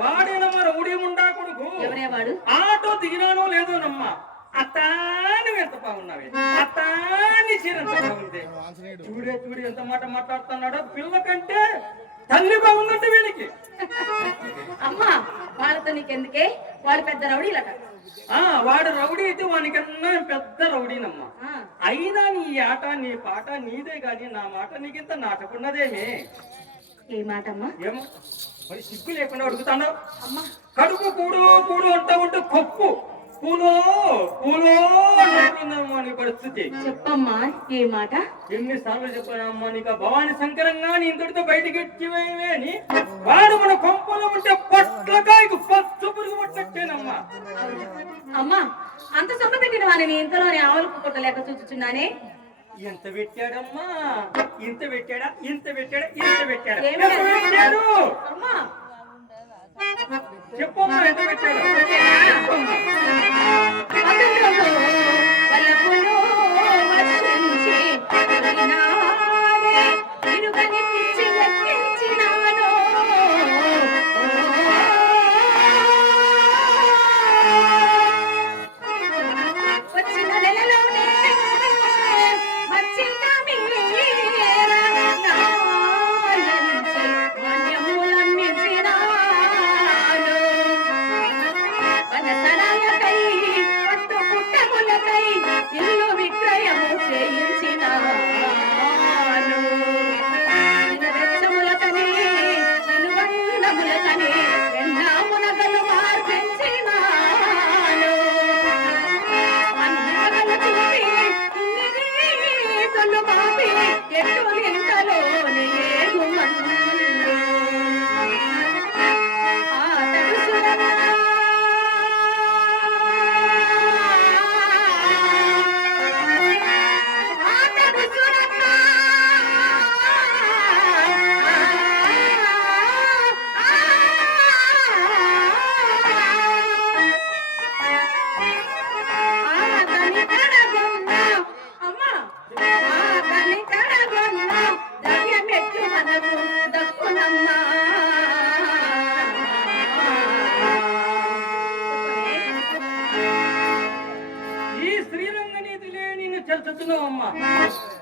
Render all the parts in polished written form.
వాడేనమ్మ rowdy Munda కొడుకు. ఎవరేవాడు? Auto దిగినానో లేదోనమ్మా, అత్తాని వెళ్తా ఉన్నావే, అత్తాని చీరంతా బాగుంది. చూడే చూడు ఎంత మాట మాట్లాడుతున్నాడో, పిల్ల కంటే తల్లి బాగుందంటే వీనికి. అమ్మా వాళ్ళతో నీకెందుకే, వాడు పెద్ద రౌడీలట. వాడు రౌడీ అయితే వానికన్నా పెద్ద రౌడీనమ్మా. అయినా నీ ఆట నీ పాట నీదే గాని నా మాట నీకింత నాటకున్నదేమే. ఏ మాట అమ్మా? ఏమో మరి సిగ్గు లేకుండా అడుగుతాను. కడుపు కూడు కూడు అంటా ఉంటే కప్పు పూలో పూలో అంటున్నామ్మా నీ పరిస్థితి. చెప్పమ్మా ఏ మాట? ఎన్నిసార్లు చెప్పానమ్మా నీకు, భవాని శంకరంగా నీ ఇంతటితో బయటికి ఎక్కివేవే అని. వాడు మన కొంపలో ఉంటే పొట్లకాయకు పచ్చు పురుగు పట్టేనమ్మా. అమ్మా అంత సొమ్మ పెట్టిన వాడిని ఇంతలోనే ఆవులకు పుట్టలేక చూచుచున్నానే. ఎంత పెట్టాడమ్మా, ఇంత పెట్టాడా, ఇంత పెట్టాడా, ఇంత పెట్టాడు. చెప్పమ్మా ఎంత పెట్టాడు.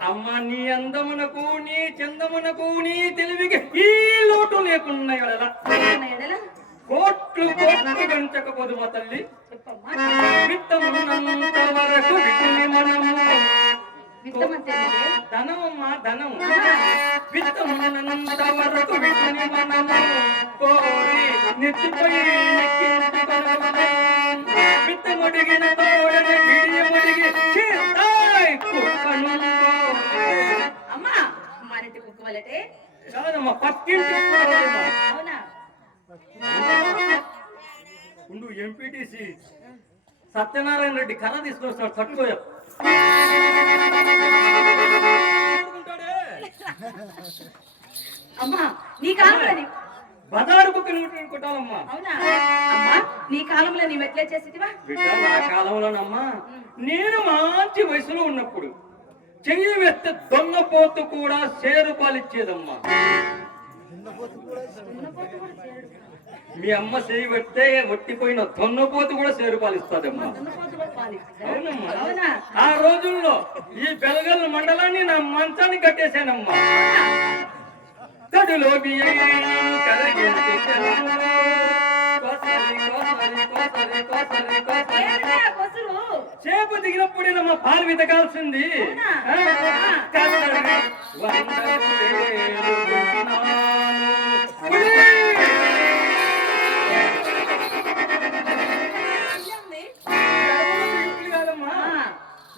అమ్మా నీ అందమునకు నీ చందమునకు నీ తెలివికి ఈ లోటు లేకుండా కోట్లు కోట్లు గంచకపోదు మా తల్లి. విత్తమున్నంత వరకు ధనమమ్మా ధనము, విత్తమున్నంత వరకు విటిని మనము కోరి నెత్తిపై విత్తమడిగిన తోడని బిడియమడిగి చేస్తాయ్ కుక్కను. అమ్మా మరింటి కుక్క వలటే కాదమ్మా పక్కింటి కుక్కలమ్మా. అవునా ఉండు ఎంపీటీసీ సత్యనారాయణ రెడ్డి కర్ర తీసుకొస్తాడు తట్టుకోయా. అమ్మా నీ కాలంలో బజారు కుక్క కొట్టాలమ్మా. అవునా అమ్మా నీ కాలంలో నీ మెట్లే చేసేదివా బిడ్డ నా కాలంలోనమ్మా నేను మంచి వయసులో ఉన్నప్పుడు చెయ్యి వెత్తే దొన్నపోతు కూడా షేరు పాలిచ్చేదమ్మా. మీ అమ్మ చెయ్యి పెడితే ఒట్టిపోయిన దొన్నపోతు కూడా షేరు పాలిస్తాదమ్మా. అవునమ్మా ఆ రోజుల్లో ఈ బెలగల్ మండలాన్ని నా మంచాన్ని కట్టేశానమ్మా. కడులో చేపు దిగినప్పుడేనమ్మా పాలు వెతకాల్సింది. కాదమ్మా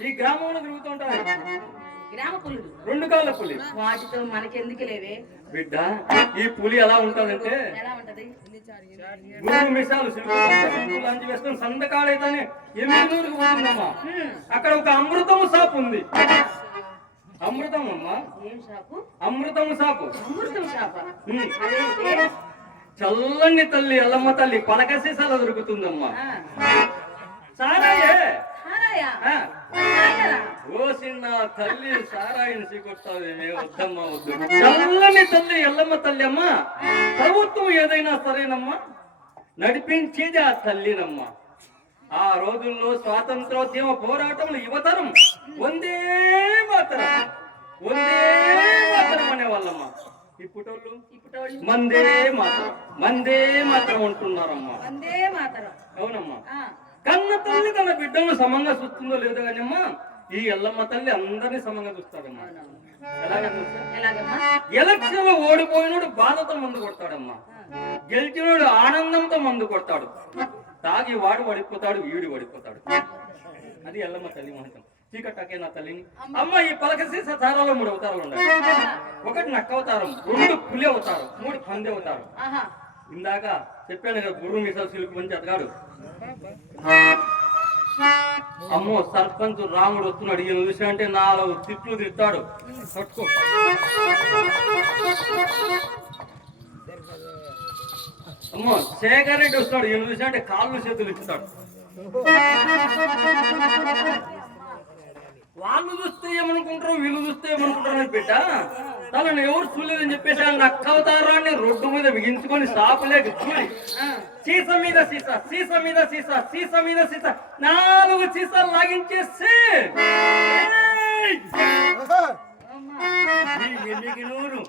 ఈ గ్రామంలో తిరుగుతుంటారు గ్రామ పులులు రెండు కాళ్ళ పులి. వాటితో మనకెందుకు లేవే బిడ్డ ఈ పులి ఎలా ఉంటదంటే ఎలా ఉంటది గురువు మిసాలు లంచి వేసుకుని సందకాడైతేనే 800కి పోతుందమ్మా. అక్కడ ఒక అమృతము షాప్ ఉంది. అమృతం అమ్మా ఏం షాపు అమృతము షాపు. అమృతం షాపా చల్లని తల్లి ఎల్లమ్మ తల్లి పలక సీసాలు దొరుకుతుందమ్మా. సారాయే ఓసిన తల్లి సారాయిని సిగొట్టాలి. వద్దమ్మా వద్దు. చల్లని తల్లి ఎల్లమ్మ తల్లి అమ్మా. ప్రభుత్వం ఏదైనా సరేనమ్మా నడిపించేది ఆ తల్లినమ్మా. ఆ రోజుల్లో స్వాతంత్రోద్యమ పోరాటంలో యువతరం వందే మాతరం వందే మాతరం అనేవాళ్ళమ్మా. ఇప్పుటోళ్ళు మందే మాతరం మందే మాతరం అంటున్నారమ్మా. అవునమ్మా కన్న తల్లి తన బిడ్డలను సమంగా చూస్తుందో లేదో కానీ అమ్మా ఈ ఎల్లమ్మ తల్లి అందరినీ సమంగా చూస్తాడమ్మా. ఎలాగే ఎలక్షన్ లో ఓడిపోయినోడు బాధతో మందు కొడతాడమ్మా. గెలిచినోడు ఆనందంతో మందు కొడతాడు. తాగి వాడు పడిపోతాడు వీడు పడిపోతాడు. అది ఎల్లమ్మ తల్లి మహత్యం. చీకటాకే నా తల్లిని అమ్మ ఈ పలక సీస సారాలో 3 అవతారాలు ఉన్నాయి. 1 నక్క అవతారం, 2 పులి అవతారం, 3 పంది అవతారం. ఇందాక చెప్పాను కదా గురువు మిసాలు సిలుకు మంచి అతగాడు. అమ్మో సర్పంచ్ రాముడు వస్తున్నాడు. ఈయన చూసా అంటే 4 తిట్లు తిట్టాడు. పట్టుకో అమ్మో శేఖర్ రెడ్డి వస్తున్నాడు. ఈయన చూసా అంటే కాళ్ళు చేతులు ఇస్తాడు. వాళ్ళు చూస్తే ఏమనుకుంటారు వీళ్ళు చూస్తే ఏమనుకుంటారు బిడ్డ. తనను ఎవరు చూడలేదని చెప్పేసి నక్క అవతారాన్ని రోడ్డు మీద బిగించుకొని సాపలేక చూడి సీస మీద సీస సీస మీద సీస సీస మీద సీస 4 సీసాలు లాగించేసి నూరు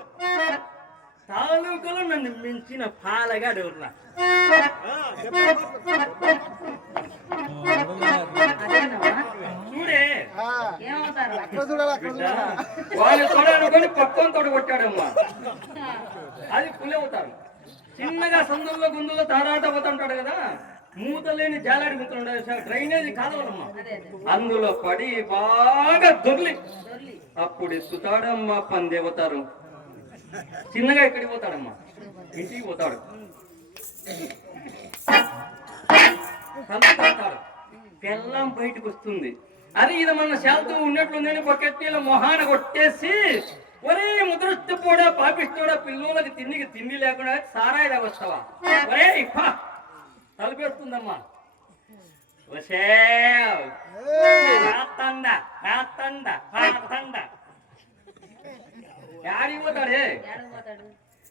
తాలూకులో నన్ను మించిన పాలగాడు ఎవరులా. చూడే వాళ్ళు తోడనుకొని పక్కన తోడు కొట్టాడమ్మా. అది పులి అవుతారు. చిన్నగా సందుల్లో గుందుల్లో తారాట పోతుంటాడు కదా. మూతలేని జాలాడి గుంతుంటాడు డ్రైనేజీ కాదమ్మా. అందులో పడి బాగా దొర్లి అప్పుడు ఎత్తుతాడమ్మా. పందేవతారు చిన్నగా ఎక్కడికి పోతాడమ్మా ఇంటికి పోతాడు. పెళ్ళం బయటకు వస్తుంది. అది ఇది మన శాంతు ఉన్నట్లుందని పొకెట్టీల మొహాన కొట్టేసి ఒరే ముద్రపోడా పాపిస్తోడా పిల్లలకి తిండి లేకుండా సారాయి వస్తావా ఒరే ఇప్ప తలిపేస్తుందమ్మా. పోతాడే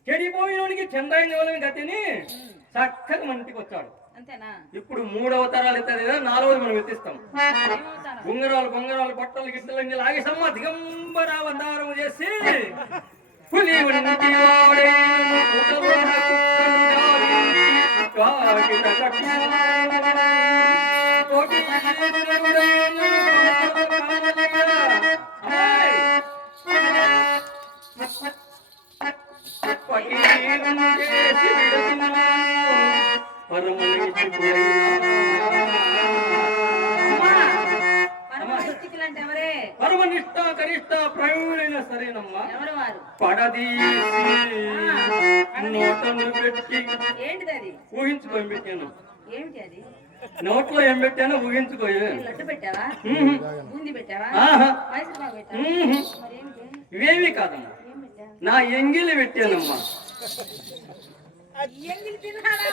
చెడిపోయినోడికి చంద్రాయని ఇవ్వాలని గట్టిని చక్కగా మన ఇంటికి వచ్చాడు. ఇప్పుడు 3 అవతారాలు ఇస్తారు కదా. 4వది మనం ఎత్తిస్తాం. బొంగరాలు బట్టలు గిట్టలు లాగేసమ్మ దిగంబర అవతారం చేసి పులి పరమనిష్ఠికులంటే ఎవరే? పరమనిష్ట కనిష్ట ప్రవీణైన సరేనమ్మా. ఎవరు వారు? పడదీసి నోటను పెట్టి ఏంటిది అది? ఊహించుకొని పెట్టాను. ఏమిటి అది? నోట్లో ఏం పెట్టానో ఊహించుకో. లడ్డు పెట్టావా? బూంది పెట్టావా? మైసూర్ పాకు పెట్టావా? మరేమిటి? ఇవేమీ కాదమ్మా, ఏం పెట్టావా? నా ఎంగిలి పెట్టానమ్మా. ఎంగిలి తిన్నాడా?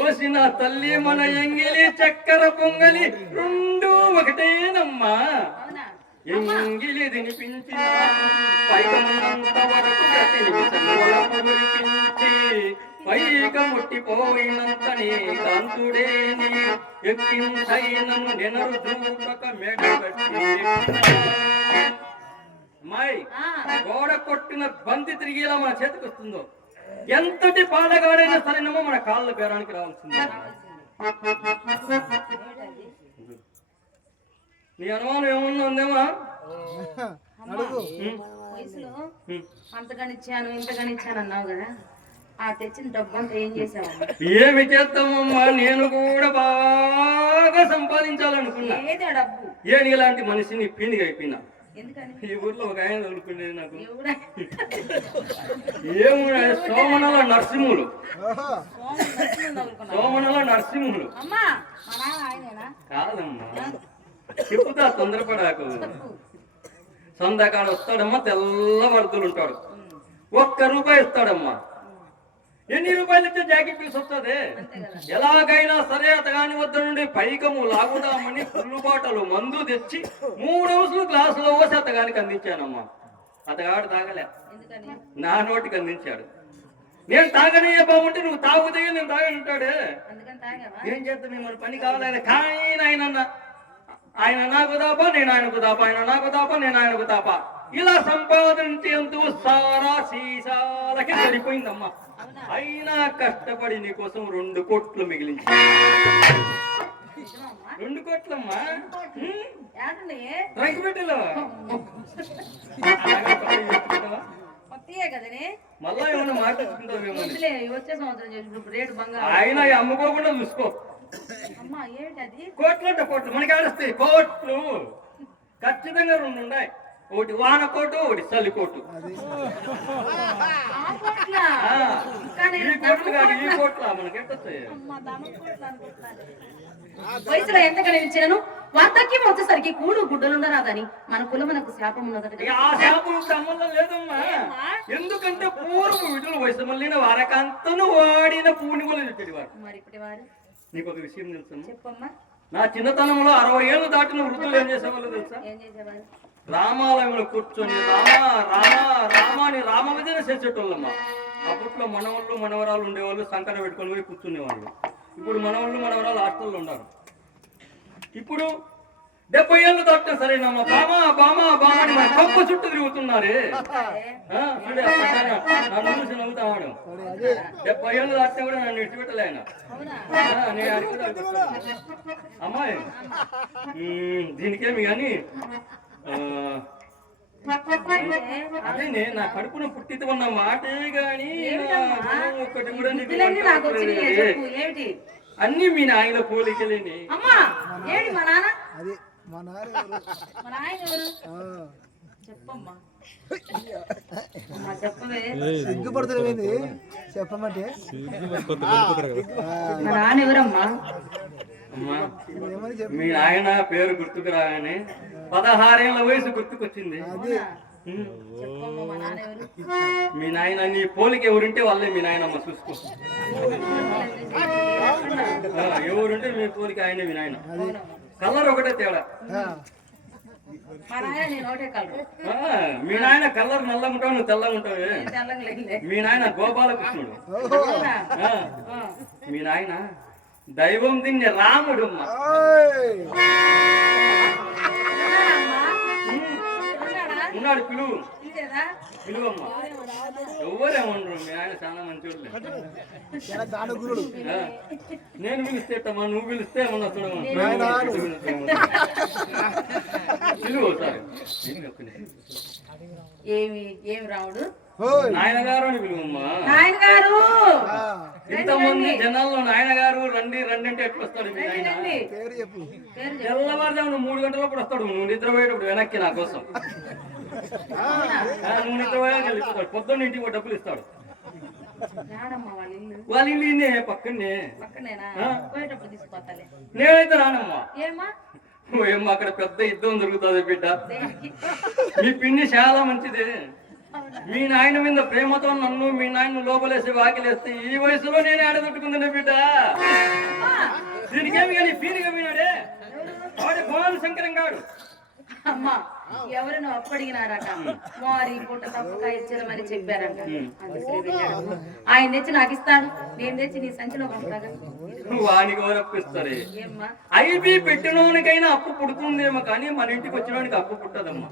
ఓసిన తల్లి మన ఎంగిలి చక్కెర పొంగలి రెండు ఒకటేనమ్మా. అవునా? ఎంగిలి తినిపించి పైకమంత వరకు ప్రతి నిమిషముల పురిపించి పైక ముట్టిపోయినంతని కాంతుడేని ఎక్కించైనను నెనరు దూపక మెడబట్టి అమ్మాయి గోడ కొట్టిన బంతి తిరిగేలా మన చేతికి వస్తుందో ఎంతటి పాలగాడైనా సరేనమ్మో మన కాళ్ళ బేరానికి రావాల్సిందే. నీ అనుమానం ఏమన్నా ఉందేమా? వయసులో అంతగానిచ్చాను ఇంతగానిచ్చాను అన్నావు కదా, ఆ తెచ్చిన డబ్బంతా ఏం చేసావు? ఏమి చేస్తామమ్మా, నేను కూడా బాగా సంపాదించాలనుకున్నా. ఏది ఆ డబ్బు? ఏని ఇలాంటి మనిషిని పిండిగా అయిపోయినా. ఎందుకని? ఈ ఊర్లో ఒక ఆయన తగులుకునేది నాకు. ఏమున్నా సోమనల నరసింహులు. సోమనల నరసింహులు అమ్మా మా నాన్న ఆయనేనా? కాదమ్మా, చెప్పుతా తొందరపడాకు. సందాకాడ వస్తాడమ్మా, తెల్ల వరదలు ఉంటాడు. ₹1 ఇస్తాడమ్మా. ఎన్ని రూపాయలు ఇచ్చే జాకెట్ పీస్ వస్తుంది? ఎలాగైనా సరే అతగాని వద్ద నుండి పైకము లాగుదామని ఫుల్లు బాటలు మందు తెచ్చి 3 ఔన్సులు గ్లాసులో పోసి అతగానికి అందించానమ్మా. అతగాడు తాగలే, నా నోటికి అందించాడు. నేను తాగనయ్యే బాగుంటే నువ్వు తాగుతే నేను తాగనంటాడే. ఏం చేద్దాం, మిమ్మల్ని పని కావాలి. కానీ ఆయన నాకు దాపా, నేను ఆయనకు దాపా, ఆయన నాకు దాపా, నేను ఆయనకు దాపా. ఇలా సంపాదించేందుకు సారా సీసాలకి సరిపోయిందమ్మా. అయినా కష్టపడి నీకోసం 2 కోట్లు మిగిలించి. 2 కోట్లమ్మా రంగిపెట్టెలో. మళ్ళా ఏమన్నా మార్పించుకుంటావేమో. ఆయన అమ్ముకోకుండా చూసుకో. కోట్లు అంటే కోట్లు మనకి ఆడస్తాయి. కోట్లు ఖచ్చితంగా 2 ఉన్నాయి. ఒకటి వాన కోటు, ఒకటి చలి కోటు. ఈ కోట్లు కాదు, ఈ కోట్ల మనకి ఎట్టొస్తాయి. వయసులో ఎంత కలిగించాను, వార్తకి వచ్చేసరికి కూడు గుడ్డలుండరాదని మన కులమునకు శాపం ఉన్నదట. ఆ శాపం సంబంధం లేదమ్మా. ఎందుకంటే పూర్వం విడుదల వయసు మళ్ళీ వారకంతను వాడిన పూర్ణిమలు చెప్పేవారు. మరి ఇప్పటి వారు నీకు ఒక విషయం తెలుసు చెప్పమ్మా. నా చిన్నతనంలో 60 ఏళ్ళు దాటిన వృద్ధులు ఏం చేసేవాళ్ళు తెలుసా? ఏం చేసేవారు? రామాలయంలో కూర్చొని రామా రామా రామా అని రామభజన చేసేటోళ్ళమ్మా. అప్పట్లో మనవాళ్ళు మనవరాలు ఉండేవాళ్ళు, సంకర పెట్టుకొని పోయి కూర్చునేవాళ్ళు. ఇప్పుడు మనవాళ్ళు మనవరాలు హాస్టల్లో ఉన్నారు. ఇప్పుడు 70 ఏళ్ళు దాటినా సరేనమ్మా, బామా బామా బామా అని మన గొప్ప చుట్టూ తిరుగుతున్నారే. నన్ను చూసి నవ్వుతావాడు. 70 ఏళ్ళు దాటినా కూడా నన్ను విడిచిపెట్టలే ఆయన. అమ్మాయి దీనికేమి కానీ అదే నా కడుపున పుట్టిత ఉన్న మాటే గాని ఒకటి కూడా అన్ని మీ నాయన పోలికలేని. సిగ్గుపడుతుంది చెప్పమంటే. మీ నాయన పేరు గుర్తుకు రాగానే 16 ఏళ్ల వయసు గుర్తుకొచ్చింది. మీ నాయన నీ పోలిక ఎవరుంటే వాళ్ళే మీ నాయనమ్మ. చూసుకో, ఎవరుంటే మీ పోలిక ఆయనే మీ నాయన. కలర్ ఒకటే తేడా. మీ నాయన కలర్ నల్లగా ఉంటావు, నువ్వు తెల్లగా ఉంటావు. మీ నాయన గోపాలకృష్ణుడు, మీ నాయన దైవం తిన్న రాముడు. ఉన్నాడు, పిలువమ్మా. ఎవరేమన్నారు, మీ ఆయన చాలా మంచోళ్ళే. నేను పిలుస్తేటమ్మా, నువ్వు పిలిస్తే ఏమన్నా చూడమా. పిలువు సార్. ఏమి రాముడు నాయన గారు అని పిలువమ్మా. నాయన గారు ఇంతమంది జనాల్లో నాయన గారు రండి రండి అంటే ఎట్లా వస్తాడు మీ ఆయన? పేరు చెప్పు. తెల్లవారుజామున 3 గంటలప్పుడు వస్తాడు. నువ్వు నిద్రపోయేటప్పుడు వెనక్కి నా కోసం. నువ్వు నిద్రపోయాక వెళ్ళిపోతాడు. పొద్దున్న ఇంటికి డబ్బులు ఇస్తాడు. వాళ్ళ ఇల్లు ఇన్నే పక్కనే. నేనైతే రానమ్మా. ఏమో అక్కడ పెద్ద యుద్ధం జరుగుతుంది బిడ్డ. మీ పిన్ని చాలా మంచిదే. మీ నాయన మీద ప్రేమతో నన్ను మీ నాయన లోపలేసి వాకిలేస్తే ఈ వయసులో నేను ఆడదొట్టుకుంది బిడ్డ. దీనికేమి కానీ పీరిగా వినాడే వాడి భవాని శంకరం గాడు. అమ్మా ఎవరు నువ్వు అప్పడిగినారట మారి పూట తప్పక ఇచ్చారమని చెప్పారంట. ఆయన తెచ్చి నాకు ఇస్తాడు, నేను తెచ్చి నీ సంచిలో పంపుతాగా. వానికి ఎవరప్పిస్తారే? ఐబీ పెట్టినోనికైనా అప్పు పుడుతుందేమో కానీ మన ఇంటికి వచ్చినోనికి అప్పు పుట్టదమ్మా.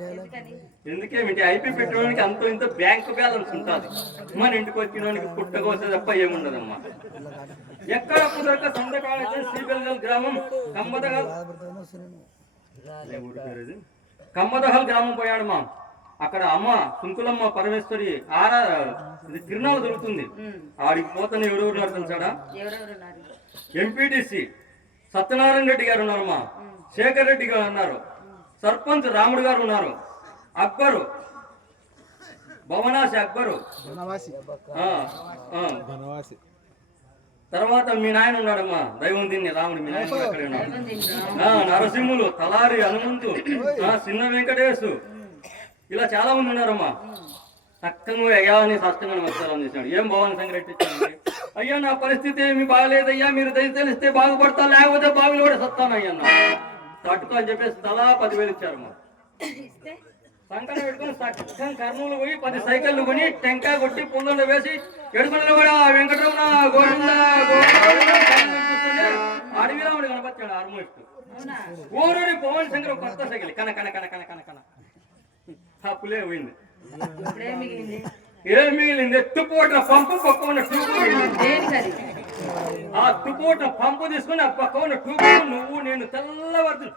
ఎందుకేమిటి? ఐపీ పెట్టినోనికి అంత ఇంత బ్యాంక్ బ్యాలెన్స్ ఉంటుంది. మన ఇంటికి వచ్చినోనికి పుట్టకోసే తప్ప ఏముండదమ్మా. ఎక్కడ కుదరక సందకాల శ్రీబెల్గల్ గ్రామం కమ్మదహల్ గ్రామం పోయాడు మా. అక్కడ అమ్మ సుంకులమ్మ పరమేశ్వరి తిరునాళ్ళు జరుగుతుంది. ఆడికి పోతాను. ఎవరెవరు తెలుసాడా? ఎంపీటీసీ సత్యనారాయణ రెడ్డి గారు ఉన్నారు మా. శేఖర్ రెడ్డి గారు ఉన్నారు. సర్పంచ్ రాముడు గారు ఉన్నారు. అక్బరు భవనాసి అక్బరు. తర్వాత మీ నాయన ఉన్నాడమ్మా దైవం దీన్ని రాముడు. మీ నాయన అక్కడే ఉన్నాడు. నరసింహులు, తలారి హనుమంతు, చిన్న వెంకటేశు, ఇలా చాలా మంది ఉన్నారమ్మా. చక్కగా అయ్యా అని సాష్టంగా నమస్కారం చేశాడు. ఏం భవాని సంగతి ఇచ్చాను? అయ్యా నా పరిస్థితి ఏమి బాగలేదయ్యా, మీరు దయ తెలిస్తే బాగుపడతా, లేకపోతే బాగులు కూడా సత్తాను అయ్యా తట్టుకో అని చెప్పేసి తలా 10,000 ఇచ్చారమ్మా. సంకట పెట్టుకుని చక్కగా కర్నూలు పోయి 10 సైకిళ్ళు కొని టెంకాయ కొట్టి పొందలు వేసి ఎడుకొండలు కూడా వెంకటరమణ గోవింద అడవిరాముడు కనపచ్చాడు. ఆల్మోస్ట్ ఊరూరి పవన్ శంకర్ కొత్త సైకిల్ కన కన కన కన కన కన అప్పులే పోయింది. ఏం మిగిలింది? తుపోట పంపు పక్క ఉన్న ట్యూబ్. ఆ తుపోట పంపు తీసుకుని ఆ పక్క ఉన్న ట్యూబ్ నువ్వు నేను తెల్లవద్దు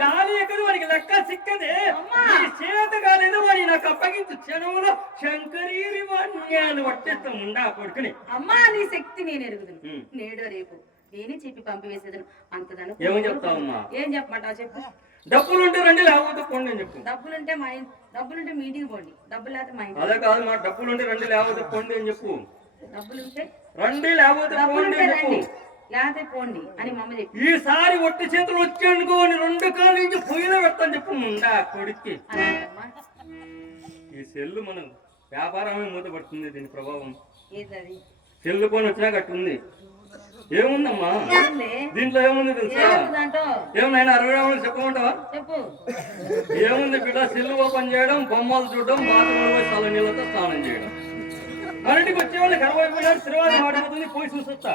గాలి ఎక్కదు వాడికి లెక్క సిక్కదే. చేత కాలేదు వాడి నాకు అప్పగించు క్షణంలో శంకరీరి వాణ్యాన్ని పట్టేస్తాం ఉండా కొడుకుని. అమ్మా నీ శక్తి నేను ఎరుగుదును. నేడో రేపు నేనే చెప్పి పంపివేసేదను. అంతదను ఏమని చెప్తావమ్మా? ఏం చెప్పమంటావు చెప్పు. డబ్బులుంటే రండి, లేకపోతే పోండి అని చెప్పు. డబ్బులుంటే మీ ఇంటికి పోండి, డబ్బులు లేకపోతే మా ఇంటికి. అదే కాదు మా డబ్బులుంటే రండి, లేకపోతే పోండి అని చెప్పు. డబ్బులుంటే రండి, లేకపోతే పోండి అని చెప్పు. లేకపోతే పోండి అని మా అమ్మ చెప్పి. ఈసారి ఒట్టి చేతులు వచ్చానుకో 2 కాళ్ళ నుంచి పొయ్యిలో పెడతాను చెప్పు ముండా కొడుక్కి. ఈ సెల్లు మన వ్యాపారమే మూతపడుతుంది. దీని ప్రభావం సెల్లు కొని వచ్చినాక అట్టుంది. ఏముందమ్మా దీంట్లో? ఏముంది తెలుసా? ఏమన్నా 60 రాములు చెప్పమంటావా? చెప్పు. ఏముంది బిడ్డ? సెల్లు ఓపెన్ చేయడం, బొమ్మలు చూడడం, బాత్రూంలో పోయి చల్ల నీళ్ళతో స్నానం చేయడం. మన ఇంటికి వచ్చే వాళ్ళు కరవైపోయినాడు. శ్రీవారి మాడిపోతుంది, పోయి చూసొస్తా.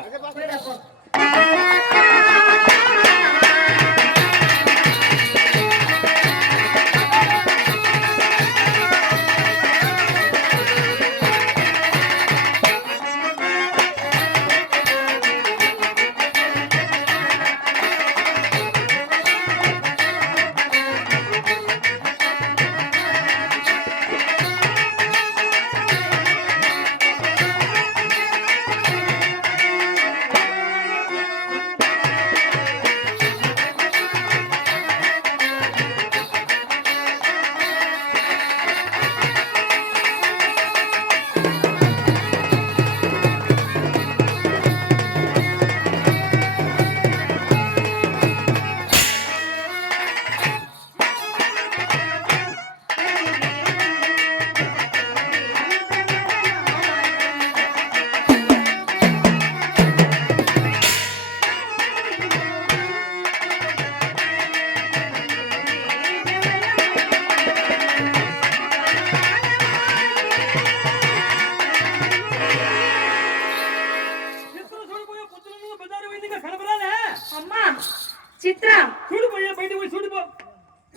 చిత్ర చూడిపోయా, బయట పోయి చూడిపో.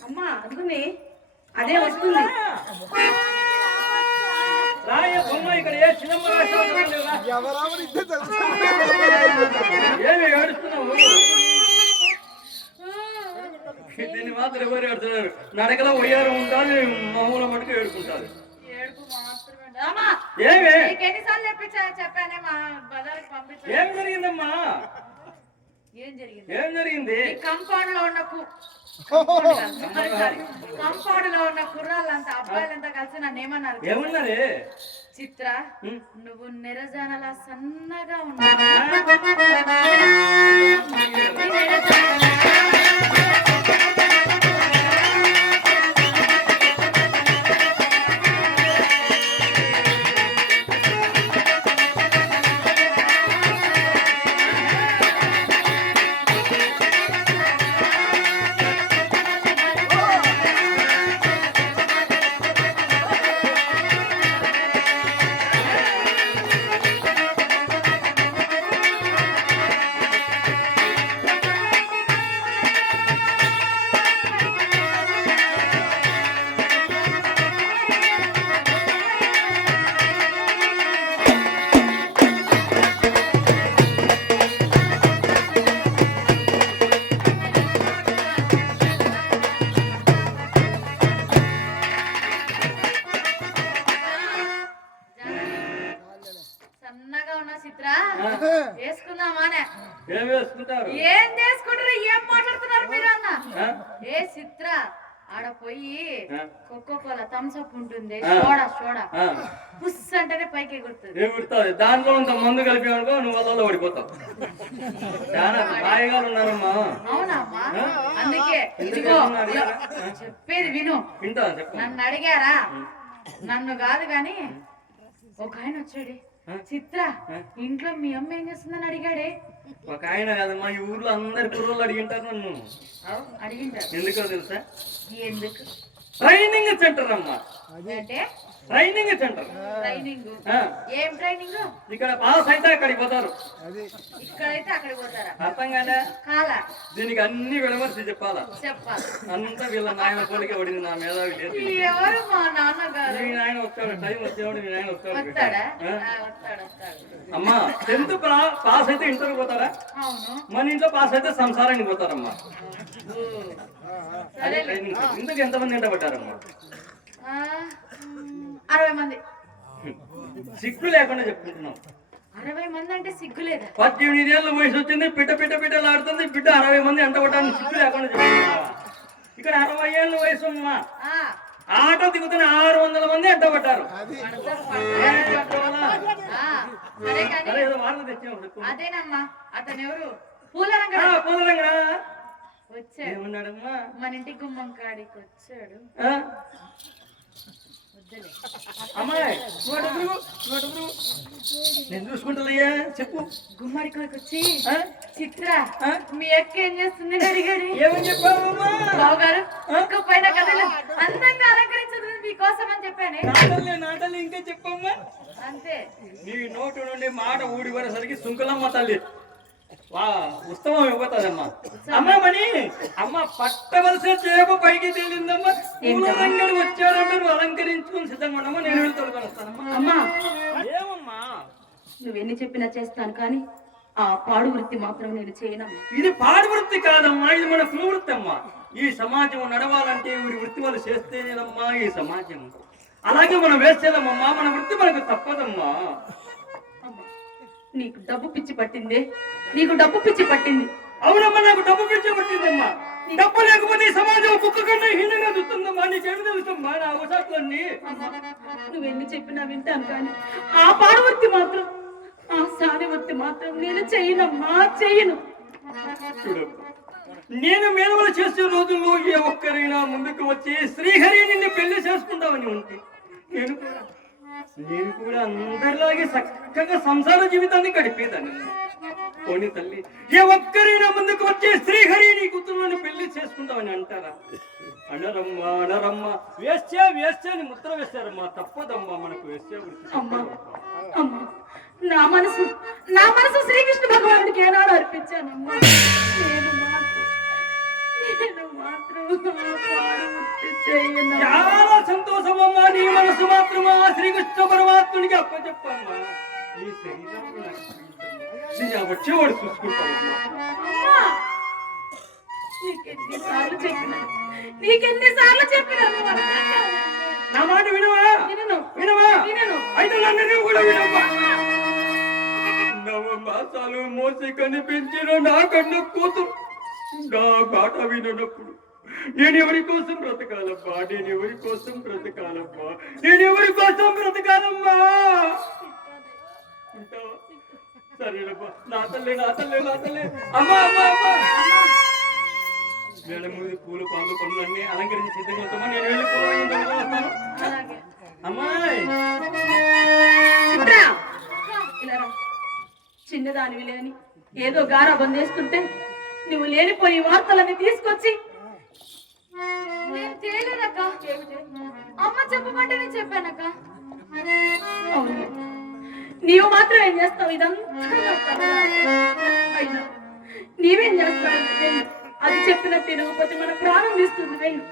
అమ్మా అదుగునే అదే వస్తుంది. రాయ బొమ్మ ఇక్కడ ఏ చిన్నమ్మ ఏమి ఏడుస్తున్నావు? దీన్ని మాత్రం ఎవరు ఏడుతున్నారు? నడకలో ఉయ్యారం ఉంటుంది, మామూలు మటుకు ఏడుకుంటారు. ఏడుపు మాత్రమే. అమ్మా, ఏమి నీకు ఎన్నిసార్లు చెప్పానే మా బజార్కి పంపించు. ఏం జరిగిందమ్మా? ఏం జరిగింది? ఏం జరిగింది? కంపౌండ్ లో ఉన్న కంపౌండ్ లో ఉన్న కుర్రాళ్ళంతా అబ్బాయిలంతా కలిసి నన్ను ఏమన్నారు? ఏమన్నారే? చిత్ర, నువ్వు నిరజానలా సన్నగా ఉన్నావు. సన్నగా ఉన్నా చిత్ర, వేసుకుందామానే? ఏం వేసుకుంటారు? ఏం చేసుకుంటారు? ఏం మాట్లాడుతున్నారు మీరు అన్న? ఏ చిత్ర, ఆడ పోయి కోకో కోలా థమ్స్ అప్ ఉంటుంది, సోడా సోడా పుస్ అంటేనే పైకి ఎగురుతుంది. దాంట్లో అంత మందు కలిపి అనుకో, నువ్వు వల్ల ఓడిపోతావు. చాలా హాయిగా ఉన్నారమ్మా. అవునమ్మా, అందుకే ఇదిగో చెప్పేది విను. వింటా చెప్పు. నన్ను అడిగారా? నన్ను కాదు గాని ఒక ఆయన వచ్చాడు. చిత్ర, ఇంట్లో మీ అమ్మ ఏం చేస్తుందని అడిగాడే. ఒక ఆయన కాదమ్మా, ఈ ఊర్లో అందరి కుర్రోళ్ళు అడిగింటారు నన్ను. అడిగింటారు. ఎందుకో తెలుసా? ఎందుకు? ట్రైనింగ్ సెంటర్ అమ్మా. అంటే ట్రైనింగ్ సెంటర్. ట్రైనింగ్? ఏం ట్రైనింగ్? ఇక్కడ పాస్ అయితే అక్కడికి పోతారు, ఇక్కడైతే అక్కడికి పోతారా? అర్థం కాదా? కాలా. దీనికి అన్ని విడమర్చి చెప్పాలా? చెప్పాలి. అంతా వీళ్ళ నాయన కోలికే పడింది, నా మేధావి లేదు. ఎవరు? మా నాన్నగారు. మీ నాయన వస్తాడు, టైం వచ్చేవాడు మీ నాయన వస్తాడు. వస్తాడా? వస్తాడు. అమ్మా, 10th పాస్ అయితే ఇంటర్ పోతారా? అవును. మన ఇంట్లో పాస్ అయితే సంసారానికి పోతారమ్మా. సరే, ఇంతకు ఎంతమంది ఎంట పట్టారమ్మా? 60 మంది. సిగ్గు లేకుండా చెప్పుకుంటున్నాం. 60 మంది అంటే సిగ్గులేదా? 18 ఏళ్ళ వయసు వచ్చింది, పిట్టలాడుతుంది, బిడ్డ 60 మంది ఎంట పట్టాలని సిగ్గు లేకుండా చెప్పుకుంటున్నావా? ఇక్కడ 60 ఏళ్ళ వయసు అమ్మా, ఆటో దిగుతున్న 600 మంది ఎంట పట్టారు. అదేనమ్మా. అతను ఎవరు? పూలరంగడా వచ్చాడు. ఏమన్నాడమ్మా? మన ఇంటి గుమ్మం కాడికి వచ్చాడు. అమ్మాయి నేను చూసుకుంటాయ్యా, చెప్పు. గుమ్మడి కాడికి వచ్చి, చిత్ర మీ అక్క ఏం చేస్తుంది అడిగాడు. ఏమని చెప్పావమ్మా? బాబు గారు, ఒక్క పైన కథలు అందంగా అలంకరించదు మీకోసం అని చెప్పాను. నాటలు ఇంకా చెప్పమ్మా. అంతే. నీ నోటు నుండి మాట ఊడి వరసరికి సుంకులమ్మ తల్లి ఉత్సవం ఇవ్వతాదమ్మా. అమ్మామని అమ్మ పట్టవలసిన చేప పైకి తేలిందమ్మా. పూలరంగడు వచ్చాడంటే నువ్వు అలంకరించుకుని సిద్ధంగా ఉండమ్మా. నేను వెళ్ళి తొలకొని వస్తానమ్మా. అమ్మా, ఏమమ్మా? నువ్వెన్ని చెప్పినా చేస్తాను, కానీ ఆ పాడు వృత్తి మాత్రం నేను చేయనమ్మా. ఇది పాడు వృత్తి కాదమ్మా, ఇది మన కులవృత్తి అమ్మా. ఈ సమాజం నడవాలంటే వీరి వృత్తి వాళ్ళు చేస్తేనేదమ్మా ఈ సమాజం. అలాగే మనం వేసేదమ్మా, మన వృత్తి మనకు తప్పదమ్మా. నీకు డబ్బు పిచ్చి పట్టింది, నీకు డబ్బు పిచ్చి పట్టింది. అవునమ్మా, నాకు డబ్బు పిచ్చి పట్టిందమ్మా. డబ్బు లేకపోతే ఈ సమాజం కుక్క కన్నా హీనంగా చూస్తుందమ్మా. నీకేమి తెలుసమ్మా నా అవసరాలన్నీ? నువ్వెన్ని చెప్పినా వింటాను, కానీ ఆ పాడు వృత్తి మాత్రం, ఆ సాని వృత్తి మాత్రం నేను చెయ్యనమ్మా, చెయ్యను. నేను మేనవలు చేసే రోజుల్లో ఏ ఒక్కరైనా ముందుకు వచ్చి శ్రీహరి నిన్ను పెళ్లి చేసుకుంటామని ఉంటే నేను కూడా అందరిలాగే చక్కగా సంసార జీవితాన్ని గడిపేదాన్ని. పోనీ తల్లి, ఏ ఒక్కరైనా ముందుకు వచ్చి శ్రీహరి నీ కూతురుని పెళ్లి చేసుకుంటామని అంటారా? అనరమ్మా, అనరమ్మా. వేస్తే అని ముద్ర వేస్తారమ్మా. తప్పదమ్మా, మనకు వేస్తే నా మనసు శ్రీకృష్ణ భగవానుడికి ఏనాడు అర్పించానమ్మా. చాలా సంతోషమమ్మా. నీ మనసు మాత్రమా శ్రీకృష్ణ పరమాత్మునికి అప్పచెప్పమ్మా. ఈ శరీరం వచ్చేవాడు చూసుకుంటామమ్మా. నీకెన్నిసార్లు చెప్పినా నా మాట వినవా? రైతులందరినీ కూడా వినమ్మా. నవమాసాలు మోసి కనిపించిన నా కన్న కూతురు నా మాట వినప్పుడు నేను ఎవరి కోసం బ్రతకాలమ్మా, నేను ఎవరి కోసం బ్రతకాలమ్మా, నేను ఎవరి కోసం బ్రతకాలమ్మా. సరేనమ్మా, నా తల్లి నా తల్లి నా తల్లి. అమ్మా అమ్మా అమ్మా, మేడం ముందు పూలు పాలు పనులన్నీ అలంకరించి సిద్ధంగా ఉంటామా. నేను వెళ్ళి వస్తాను. అలాగే. అమ్మాయి చిత్రా, ఇలా రా. చిన్నదానివి లేని ఏదో గారాబం చేసుకుంటే నువ్వు లేనిపోయి వార్తలన్నీ తీసుకొచ్చి నేను తేలేదక్క. అమ్మ చెప్పమంటేనే చెప్పానక్క. అవును, నీవు మాత్రం ఏం చేస్తావు? ఇదంతా అయినా నీవేం చేస్తావు? అది చెప్పిన తినకపోతే మన ప్రాణం తీస్తుంది. వెళ్ళు.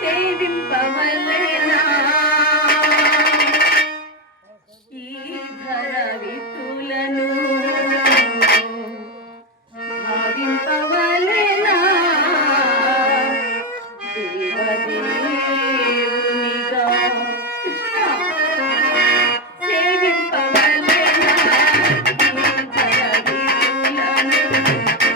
సేవింపవలెనా ఈ ధర వితులను, భావింపవలెనా దేవదేవునిగా. కృష్ణ, సేవింపవలెనా ఈ ధర వితులను, భావింపవలెనా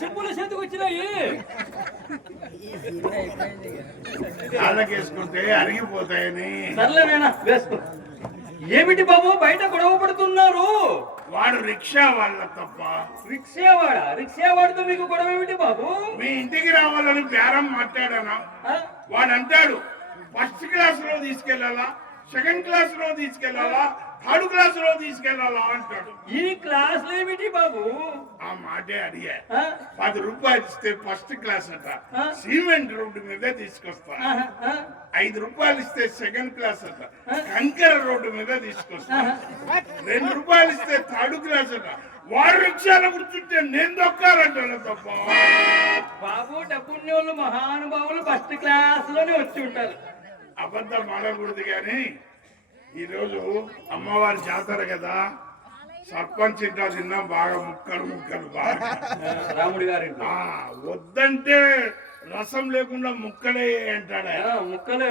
చెప్పులు చేతికి వచ్చినాయి. కాళ్ళకేసుకుంటే అరిగిపోతాయని. సర్లేనా వేసుకో. ఏమిటి బాబు బయట గొడవ పడుతున్నారు? వాడు రిక్షా వాళ్ళ తప్ప. రిక్షావాడా? రిక్షావాడితో మీకు గొడవ ఏమిటి బాబు? మీ ఇంటికి రావాలని బేరం మాట్లాడానా? వాడు అంటాడు ఫస్ట్ క్లాస్ లో తీసుకెళ్లాలా, సెకండ్ క్లాస్ లో తీసుకెళ్లాలా, థర్డ్ క్లాస్ లో తీసుకెళ్లాలా అంటాడు. ఈ క్లాస్ ఏమిటి బాబు? ఆ మాటే అడిగా. 10 రూపాయలు ఇస్తే ఫస్ట్ క్లాస్ అట, సిమెంట్ రోడ్డు మీద తీసుకొస్తా. 5 రూపాయలు ఇస్తే సెకండ్ క్లాస్ అట, కంకర రోడ్డు మీద తీసుకొస్తా. 2 రూపాయలు ఇస్తే థర్డ్ క్లాస్ అట. వాడు రిక్షాలో కూర్చుంటే నేను దొక్కాలంటాను తప్ప. బాబు డబ్బున్న వాళ్ళు మహానుభావులు ఫస్ట్ క్లాస్ లోనే వచ్చి ఉంటారు. అబద్ధం ఆడకూడదు కానీ ఈరోజు అమ్మవారి జాతర కదా, సర్పంచ్ ఇంట్లో తిన్నా బాగా ముక్కలు బాగా రాముడి గారి వద్దంటే రసం లేకుండా ముక్కలే అంటాడు ఆయన. ముక్కలు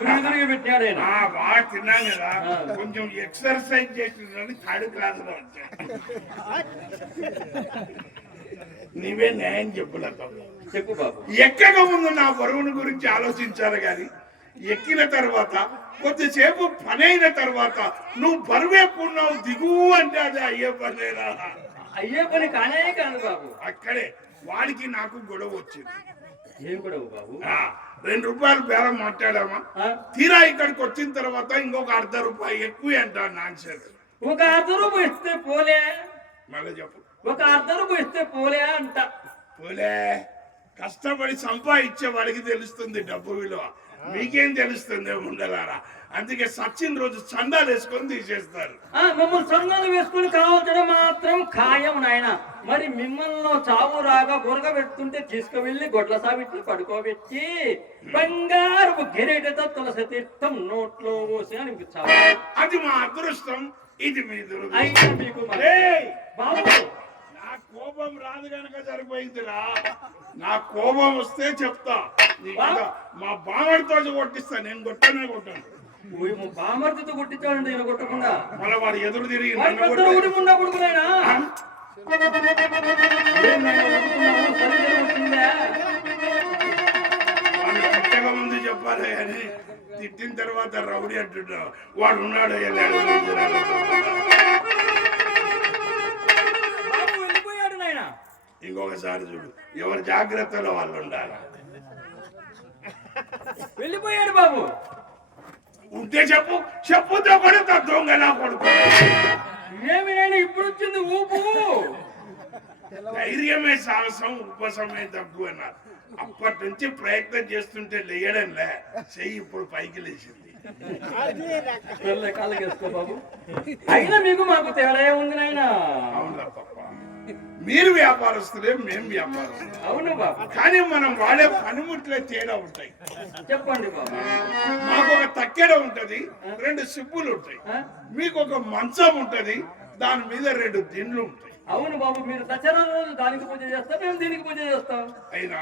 తిరిగి పెట్టాడు ఆయన. బాగా తిన్నాను కదా, కొంచెం ఎక్సర్సైజ్ చేసిందని థర్డ్ క్లాస్ లో వచ్చా. నీవే న్యాయం చెప్పులతో చెప్పు బాబు. ఎక్కక ముందు నా బరువుని గురించి ఆలోచించాలి కానీ ఎక్కిన తర్వాత కొద్దిసేపు పని అయిన తర్వాత నువ్వు బరువు ఎక్కున్నావు దిగు అంటే అది అయ్యే పనేరా? అయ్యే పని కానే కాదు బాబు. అక్కడే వాడికి నాకు గొడవ వచ్చింది. ఏం గొడవ బాబు? 2 రూపాయలు బేరం మాట్లాడామా, తీరా ఇక్కడికి వచ్చిన తర్వాత ఇంకొక ₹1/2 ఎక్కువ అంటాడు. నాన్సెన్స్. ఒక ₹1/2 ఇస్తే పోలే. మళ్ళీ చెప్పు. ఒక ₹1/2 ఇస్తే పోలే అంట. పోలే, కష్టపడి సంపాదించే వాడికి తెలుస్తుంది డబ్బు విలువ, మీకేం తెలుస్తుంది ఉండలారా? అందుకే సచిన్ రోజు చందాలు వేసుకొని తీసేస్తారు. మిమ్మల్ని చందాలు వేసుకుని కావచ్చడం మాత్రం ఖాయం నాయన. మరి మిమ్మల్ని చావు రాగా బురగ పెడుతుంటే తీసుకువెళ్ళి గొడ్ల సావిట్లు పడుకోబెట్టి బంగారు గిరెటతో తులసి తీర్థం నోట్లో పోసి అని చావు. అది మా అదృష్టం, ఇది మీ దురదృష్టం. అయినా మీకు బాబు నా కోపం రాదు కనుక సరిపోయిందిరా. నా కోపం వస్తే చెప్తా, మా బావడితో కొట్టిస్తా. నేను కొట్టనే కొట్టాను. బామర్తితో కొట్టించాడండి ఈయన కొట్టకుండా. మళ్ళీ వాడు ఎదురు తిరిగి కొడుకునైనా తిట్టక ముందు చెప్పాలి అని తిట్టిన తర్వాత రౌడీ అంటున్నావు. వాడు ఉన్నాడు, వెళ్ళాడు. వెళ్ళిపోయాడు నాయన. ఇంకొకసారి చూడు, ఎవరి జాగ్రత్తలో వాళ్ళు ఉండాలి. వెళ్ళిపోయాడు బాబు. ఉంటే చెప్పు, చెప్పుతో కొడుతా దొంగ నా కొడుకు. ఏమి నేను ఇప్పుడు వచ్చింది ఊపు. ధైర్యమే సాహసం, ఉపశమే తగ్గు అన్నారు. అప్పటి నుంచి ప్రయత్నం చేస్తుంటే లేయడంలే, చెయ్యి ఇప్పుడు పైకి లేచింది. కాళ్ళకేసుకో బాబు. అయినా మీకు మాకు తేడా ఉంది నాయన. అవునా తప్ప, మీరు వ్యాపారస్తులే, మేము వ్యాపారస్తులే. అవును బాబు. కానీ మనం వాడే పనిముట్లే తేడా ఉంటాయి. చెప్పండి బాబు. మాకు ఒక తక్కెడ ఉంటది, 2 సిప్పులు ఉంటాయి. మీకు ఒక మంచం ఉంటది, దాని మీద 2 దిండ్లు ఉంటాయి. అవును బాబు. మీరు దసరా రోజు దానికి పూజ చేస్తాం, మేము దీనికి పూజ చేస్తాం. అయినా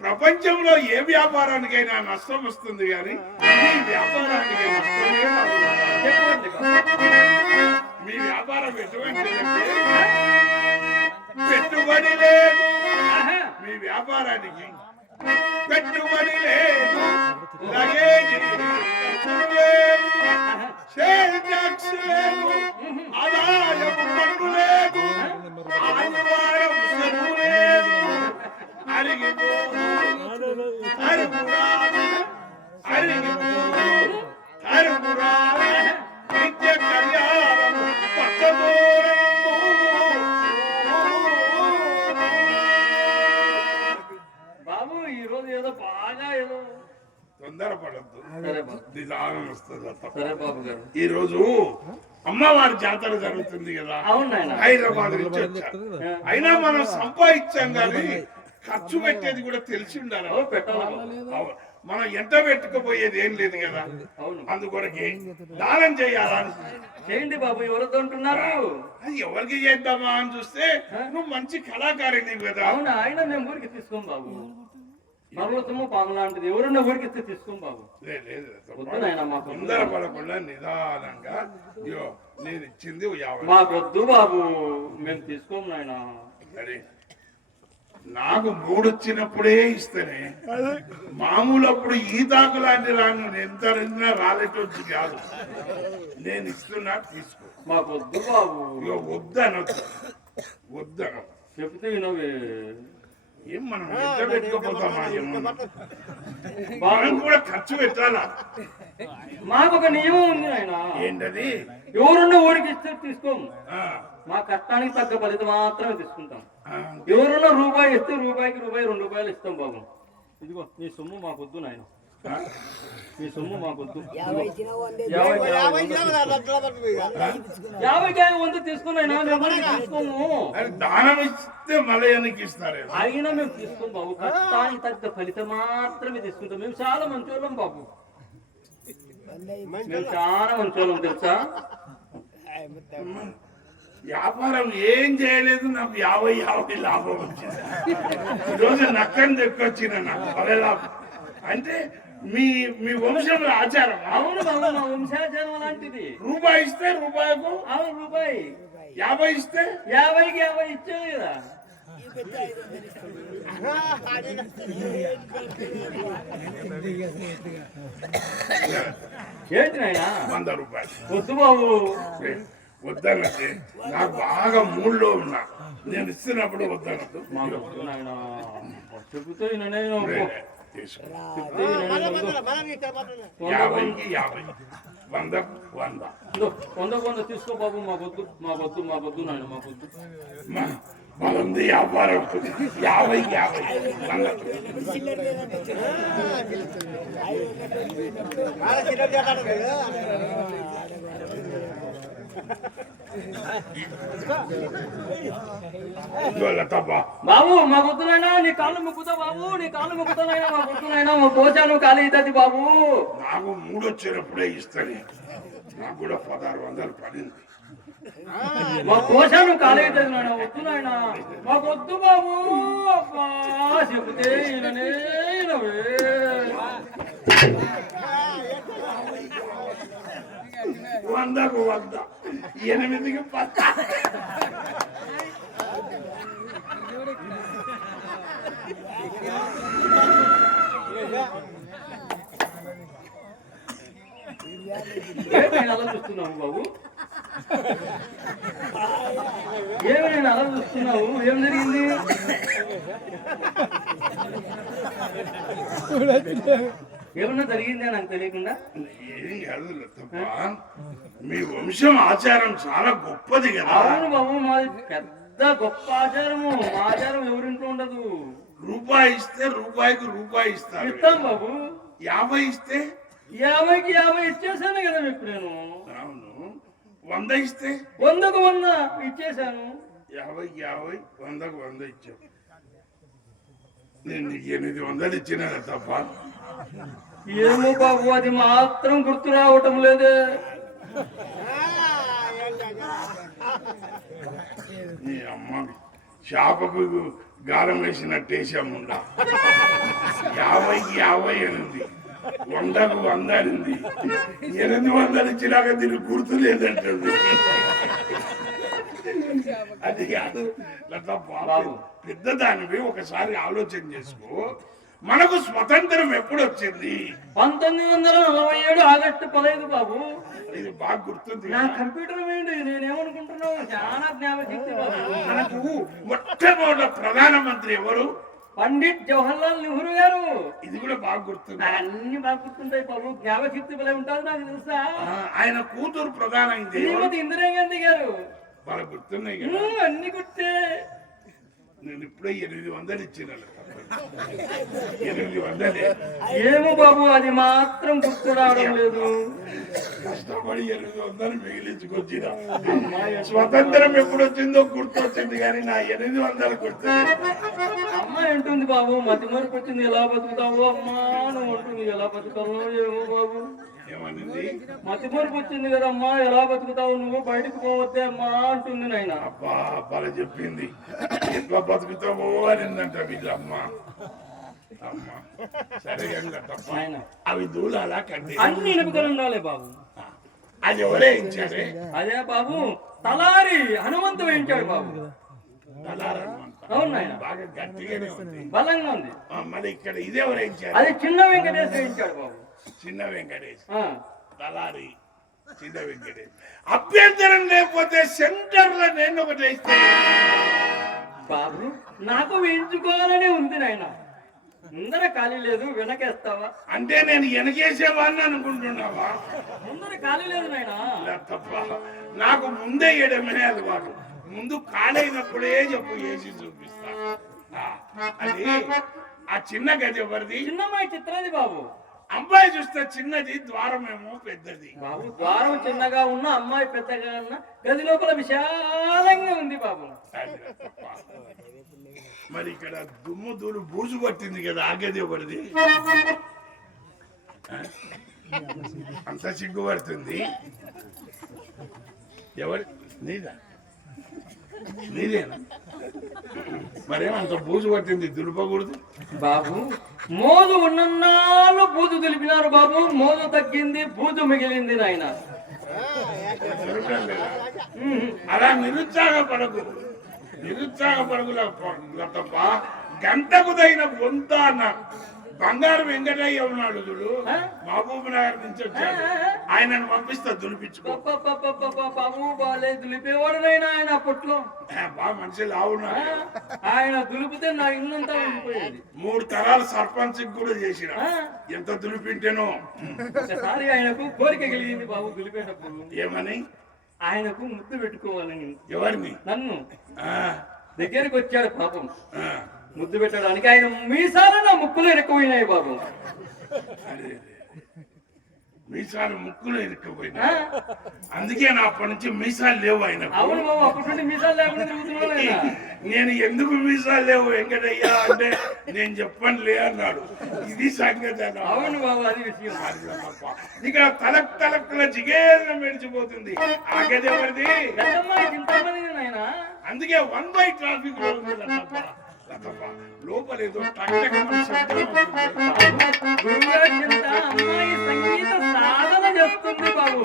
ప్రపంచంలో ఏ వ్యాపారానికైనా నష్టం వస్తుంది కానీ మీ వ్యాపారానికి నష్టమే రాదు. చెప్పండి బాబు. మీ వ్యాపారం ఎటువంటిదంటే పెట్టుబడి లేదు. మీ వ్యాపారానికి పెట్టుబడి లేదు, లగేజీ లేదు, షేర్ ట్యాక్స్ లేదు, ఆదాయపు పన్ను లేదు, ఆదివారం సెలవు లేదు, అరిగిపోదు, అరుగురాదు, అరిగిపోదు, అరుగురాదు, నిత్య కళ్యాణం పచ్చదోరణము. బాబు ఈ రోజు ఏదో బాగా ఏదో తొందరపడద్దు, సరే బాబు. నిదానం వస్తుంది. సరే బాబు గారు. ఈ రోజు అమ్మవారి జాతర జరుగుతుంది కదా, అవును నాయన. హైదరాబాద్ నుంచి వచ్చా. అయినా మనం సంపాదించాం కానీ ఖర్చు పెట్టేది కూడా తెలిసి ఉండాలి. పెట్టాలి బాబు. అవును. మనం ఎంత పెట్టుకుపోయేది ఏం లేదు కదా, అవును. అందుకొరకే దానం చేయాలని. చేయండి బాబు. ఎవరితో ఉంటున్నారు? అది ఎవరికి చేద్దామా అని చూస్తే నువ్వు మంచి కళాకారిని కదా. అవునా? ఆయన మేము ఊరికి తీసుకోం బాబు. పర్వతము పాము లాంటిది ఎవరన్నా ఊరికి ఇస్తే తీసుకోం బాబు. లేదు, వద్దు నాయన మాకు. తొందరపడకుండా నిదానంగా, ఇగో నేను ఇచ్చింది 50. మాకు వద్దు బాబు, మేము తీసుకోము నాయన. సరే, నాకు 3 వచ్చినప్పుడే ఇస్తేనే, మామూలు అప్పుడు ఈ తాకు లాంటి రాను ఎంత రాలేటొచ్చు కాదు. నేను ఇస్తున్నా, తీసుకో. మాకు వద్దు బాబు. ఇక వద్దనొద్దు, వద్దన చెప్తే వినవే. ఏం మనం ఎంత పెట్టుకోపోతామా? మనం కూడా ఖర్చు పెట్టాలా? మాకు ఒక నియమం ఉంది నాయన. ఏంటది? ఎవరున్నా ఊరికి ఇస్తే తీసుకోము. మా కష్టానికి తగ్గ ఫలితం మాత్రమే తీసుకుంటాం. ఎవరున్నా రూపాయి ఇస్తే రూపాయికి రూపాయి 2 రూపాయలు ఇస్తాం బాబు. ఇదిగో నీ సొమ్ము మాకొద్దు నాయన. మీ సొమ్ము మాకొద్దు. 50 తీసుకున్నాయినా తీసుకోము. దానం ఇస్తే మళ్ళీ వెనక్కి ఇస్తారు. అయినా మేము తీసుకోం బాబు. కష్టానికి తగ్గ ఫలితం మాత్రమే తీసుకుంటాం. మేము చాలా మంచోళ్ళం బాబు. మేము చాలా మంచోళ్ళం తెలుసా. వ్యాపారం ఏం చేయలేదు, నాకు 50 లాభం వచ్చింది. ఈరోజు నక్కని తెక్కొచ్చిన నాకు భలే లాభం. అంటే మీ మీ వంశంలో ఆచారం. అవును బాబు, మా వంశాచారం అలాంటిది. రూపాయి ఇస్తే రూపాయకు, అవును రూపాయి 50 ఇస్తే 50కి 50 ఇచ్చావు కదా. ఏంటి నాయనా 100 రూపాయలు. వద్దు బాబు. వద్దన్నట్టే నాకు బాగా మూడ్లో ఉన్నా, నేను ఇస్తున్నప్పుడు వద్దన్నట్టు. మాకు వద్దు నాయనా. చెబుతే నేను తీసుకో. 50కి 50, 100కు 100. 100 తీసుకో బాబు. మాకొద్దు మాకొద్దు మాకొద్దు నాయన మాకొద్దు. మనంది వ్యాపారం 50కి 50, 100. బాబు మాకొద్దునైనా, నీ కాళ్ళు మొక్కుతా బాబు, నీ కాళ్ళు మొక్కుతానైనా. మాకొద్దునైనా, మా పోచాను ఖాళీ అవుతుంది బాబు. నాకు 3 వచ్చినప్పుడే ఇస్తాను. నాకు కూడా 1600 పడింది. మా పోషాను ఖాళీ అవుతుంది నాయన. వద్దు నాయన, మాకొద్దు బాబు. చెబితే ఈయననే ఈయనవే. 100కు 100, 8కి 10. ఏమైనా అలా చూస్తున్నావు బాబు? ఏమైనా అలా చూస్తున్నావు? ఏం జరిగింది? ఏమన్నా జరిగిందా నాకు తెలియకుండా? ఏం కాదు తప్ప, మీ వంశం ఆచారం చాలా గొప్పది కదా. అవును బాబు, మాది పెద్ద గొప్ప ఆచారము. మా ఆచారం ఎవరింట్లో ఉండదు. రూపాయి ఇస్తే రూపాయికి రూపాయి ఇస్తారు. ఇస్తాం బాబు. 50 ఇస్తే 50కి 50 ఇచ్చేసాను కదా మీకు నేను. అవును. 100 ఇస్తే 100కు 100 ఇచ్చేసాను. 50కి 50, 100కు 100 ఇచ్చావు. నేను నీకు 800 ఇచ్చినా తప్ప. ఏమో బాబు, అది మాత్రం గుర్తు రావటం లేదే. నీ అమ్మ చేపకు గాలం వేసినట్టేసాముండా. 50కి 50 అనింది, 100కు 100 అనింది. 800 ఇచ్చినాక దీనికి గుర్తు లేదంటుంది. అది కాదు బాబు, పెద్దదానివి ఒకసారి ఆలోచన చేసుకో. మనకు స్వతంత్రం ఎప్పుడు వచ్చింది? 1947 ఆగస్టు 15 బాబు. ఇది బాగా గుర్తుంది. నా కంప్యూటర్ మైండ్. నేనేమనుకుంటున్నావు, చాలా జ్ఞాపకశక్తి బాబు. మనకు మొట్టమొదటి ప్రధానమంత్రి ఎవరు? పండిట్ జవహర్లాల్ నెహ్రూ గారు. ఇది కూడా బాగా గుర్తుంది. అన్ని బాగా గుర్తుంటాయి బాబు. జ్ఞాపకశక్తి భలే ఉంటుంది నాకు తెలుసా. ఆయన కూతురు ప్రధానమైంది శ్రీమతి ఇందిరాగాంధీ గారు. బాగా గుర్తున్నాయి. అన్ని గుర్తే. నేను ఇప్పుడే 800 ఇచ్చిన. 800 ఏమో బాబు, అది మాత్రం గుర్తు రావడం లేదు. కష్టపడి 800 మిగిలించుకొచ్చిన. స్వతంత్రం ఎప్పుడు వచ్చిందో గుర్తొచ్చింది, కానీ నా 800 గుర్తు. అమ్మాయి అంటుంది బాబు, మతి మరుపు వచ్చింది, ఎలా బతుకుతావు అమ్మా నువ్వు అంటుంది. ఎలా బతుకుతావు ఏమో బాబు. ఏమనింది? మతి మరుపు వచ్చింది కదమ్మా, ఎలా బతుకుతావు నువ్వు, బయటకు పోవద్దే అమ్మా అంటుంది నాయన. అబ్బా బాగా చెప్పింది. ఎట్లా బతుకుతావో అనిందంట వీళ్ళమ్మ. అమ్మ సరే తప్ప అవి దూలాలా కంటే అన్ని నిపుకలుండాలి బాబు. అది ఎవరే ఇచ్చారే? అదే బాబు, తలారి హనుమంతు వేయించాడు బాబు. అవును నాయన, బాగా గట్టిగానే ఉంది, బలంగా ఉంది. మరి ఇక్కడ ఇదే ఎవరు ఇచ్చారు? అది చిన్న వెంకటేష్ వేయించాడు బాబు. చిన్న వెంకటేష్ తలారి, చిన్న వెంకటేష్. అభ్యంతరం లేకపోతే సెంటర్ లో నేను ఒకటి ఇస్తే బాబు, నాకు వేయించుకోవాలనే ఉంది నాయన. ముందర ఖాళీ లేదు, వెనకేస్తావా? అంటే నేను వెనకేసేవాడిని అనుకుంటున్నావా? ముందర ఖాళీ లేదు నాయన. తప్ప నాకు ముందే వేయడమే అలవాటు. ముందు ఖాళైనప్పుడే చెప్పు, వేసి చూపిస్తా. అది ఆ చిన్న గది ఎవరిది? చిన్నమ్మాయి చిత్రది బాబు. అమ్మాయి చూస్తే చిన్నది, ద్వారమేమో పెద్దది. బాబు, ద్వారం చిన్నగా ఉన్న, అమ్మాయి పెద్దగా ఉన్న, గది లోపల విశాలంగా ఉంది బాబు. మరి ఇక్కడ దుమ్ము దూరు బూజు పట్టింది కదా, ఆ గది ఎవరిది? అంత సిగ్గుపడుతుంది. ఎవరి నీదా? నీదేనా మరేమంత బూజు పట్టింది దులుపకూడదు బాబు మోదు ఉన్నన్నాళ్ళు బూజు దులిపినారు బాబు, మోదు తగ్గింది బూజు మిగిలింది నాయన. దులపడం లేదా? అలా నిరుత్సాహపడకు తప్ప గంటకు తగిన బొంత అన్న బంగారు వెంకటయ్య ఉన్నాడు చూడు, మహబూబ్ నగర్ నుంచి వచ్చాడు, ఆయనను పంపిస్తా దులిపించుకో. బాబు బాలే దులిపేవాడు నాయన ఆయన అప్పట్లో. బాగా మనిషి లావున్నాడు. ఆయన దులిపితే నా ఇల్లంతా ఉండిపోయేది. 3 తరాలు సర్పంచ్ కూడా చేసిన, ఎంత దులిపింటేనో. ఒకసారి ఆయనకు కోరిక కలిగింది బాబు దులిపేటప్పుడు. ఏమని? ఆయనకు ముద్దు పెట్టుకోవాలని. ఎవరిని? నన్ను. ఆ, దగ్గరికి వచ్చాడు పాపం ఆ. ముద్దు పెట్టడానికి. ఆయన మీసాలు నా ముక్కులో ఇరుక్కుపోయినాయి బాబు. అరే, మీసాలు ముక్కులో ఇరుక్కుపోయినా, అందుకే నా అప్పటి నుంచి మీసాలు లేవు ఆయన. అవును బాబు, అప్పటి నుండి మీసాలు లేకుండా తిరుగుతున్నాడు ఆయన. నేను ఎందుకు మీసాలు లేవు వెంకటయ్య అంటే నేను చెప్పనులే అన్నాడు. ఇది సంగతి అన్న. అవును బాబు, అది విషయం. ఇక తలక్కుల జిగేర్లు మెడిచిపోతుంది. ఆగేది ఎవరిది? ఇంతమంది ఆయన. అందుకే 1 బై ట్రాఫిక్ లో ఉంది లతప్ప. లోపలేదో టక్టకమని శబ్దం వస్తుంది. గురువుగారి చింత అమ్మాయి సంగీత సాధన చేస్తుంది బాబు.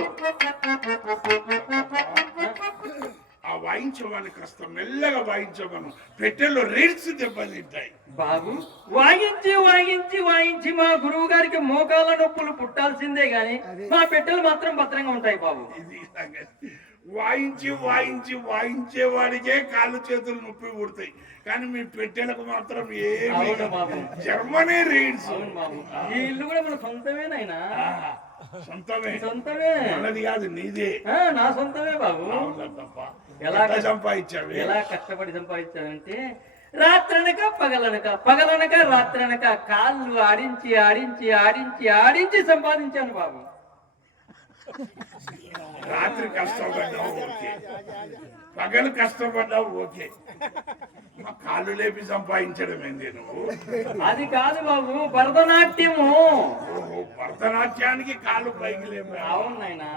ఆ వాయించమని కాస్త మెల్లగా వాయించమను, పెట్టెల్లో రీడ్స్ దెబ్బతింటాయి. బాబు వాయించి వాయించి వాయించి మా గురువు గారికి మోకాళ్ళ నొప్పులు పుట్టాల్సిందే గాని మా పెట్టెలు మాత్రం భద్రంగా ఉంటాయి బాబు. ఇది సంగతి. వాయించి వాయించి వాయించేవాడికే కాళ్ళు చేతులు నొప్పి పుడతాయి, కానీ మీ పెట్టెలకు మాత్రం ఏమి జర్మనీ రీడ్స్. ఈ ఇల్లు కూడా మన సొంతమేనైనా. సొంతమే. సొంతమే అన్నది కాదు, నీదే. నా సొంతమే బాబు. తప్ప ఎలా సంపాదించావు? ఎలా కష్టపడి సంపాదించానంటే రాత్రనక పగలనక రాత్రనక కాళ్ళు ఆడించి ఆడించి ఆడించి ఆడించి సంపాదించాను బాబు. రాత్రి కష్టపడ్డావు ఓకే, పగలు కష్టపడ్డావు ఓకే, మా కాళ్ళు లేపి సంపాదించడం ఏంది నువ్వు? అది కాదు బాబు, భరతనాట్యము. ఓహో, భరతనాట్యానికి కాళ్ళు పైకి లేపా? అవును నాయనా.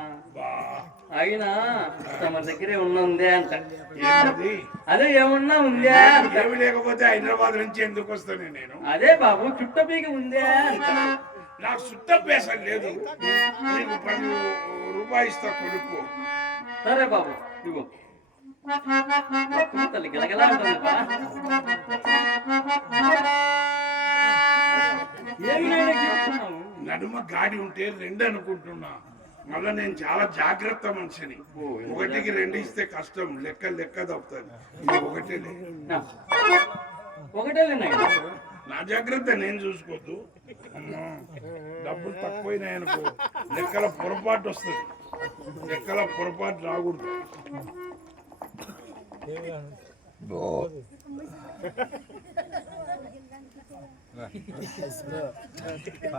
అయినా తమ దగ్గరే ఉందే అంట. ఏంటది? అదే ఏమన్నా ఉందే అంట. ఏమి లేకపోతే హైదరాబాద్ నుంచి ఎందుకు వస్తాను నేను? అదే బాబు చుట్టపీక ఉందే అంట. నాకు సుట్ట పేసం లేదు, నీకు 10 రూపాయలు ఇస్తా కొడుకు. సరే బాబు ఇగో. తల్లి గలగలా ఉంటుంది. నడుమ గాడి ఉంటే 2 అనుకుంటున్నా, మళ్ళా నేను చాలా జాగ్రత్త మనిషిని. 1కి 2 ఇస్తే కష్టం, లెక్క తప్పుతుంది. ఒకటే నా జాగ్రత్త నేను చూసుకోవద్దు. డబ్బులు తక్కువైనాయనుకో లెక్కల పొరపాటు వస్తుంది, లెక్కల పొరపాటు రాకూడదు.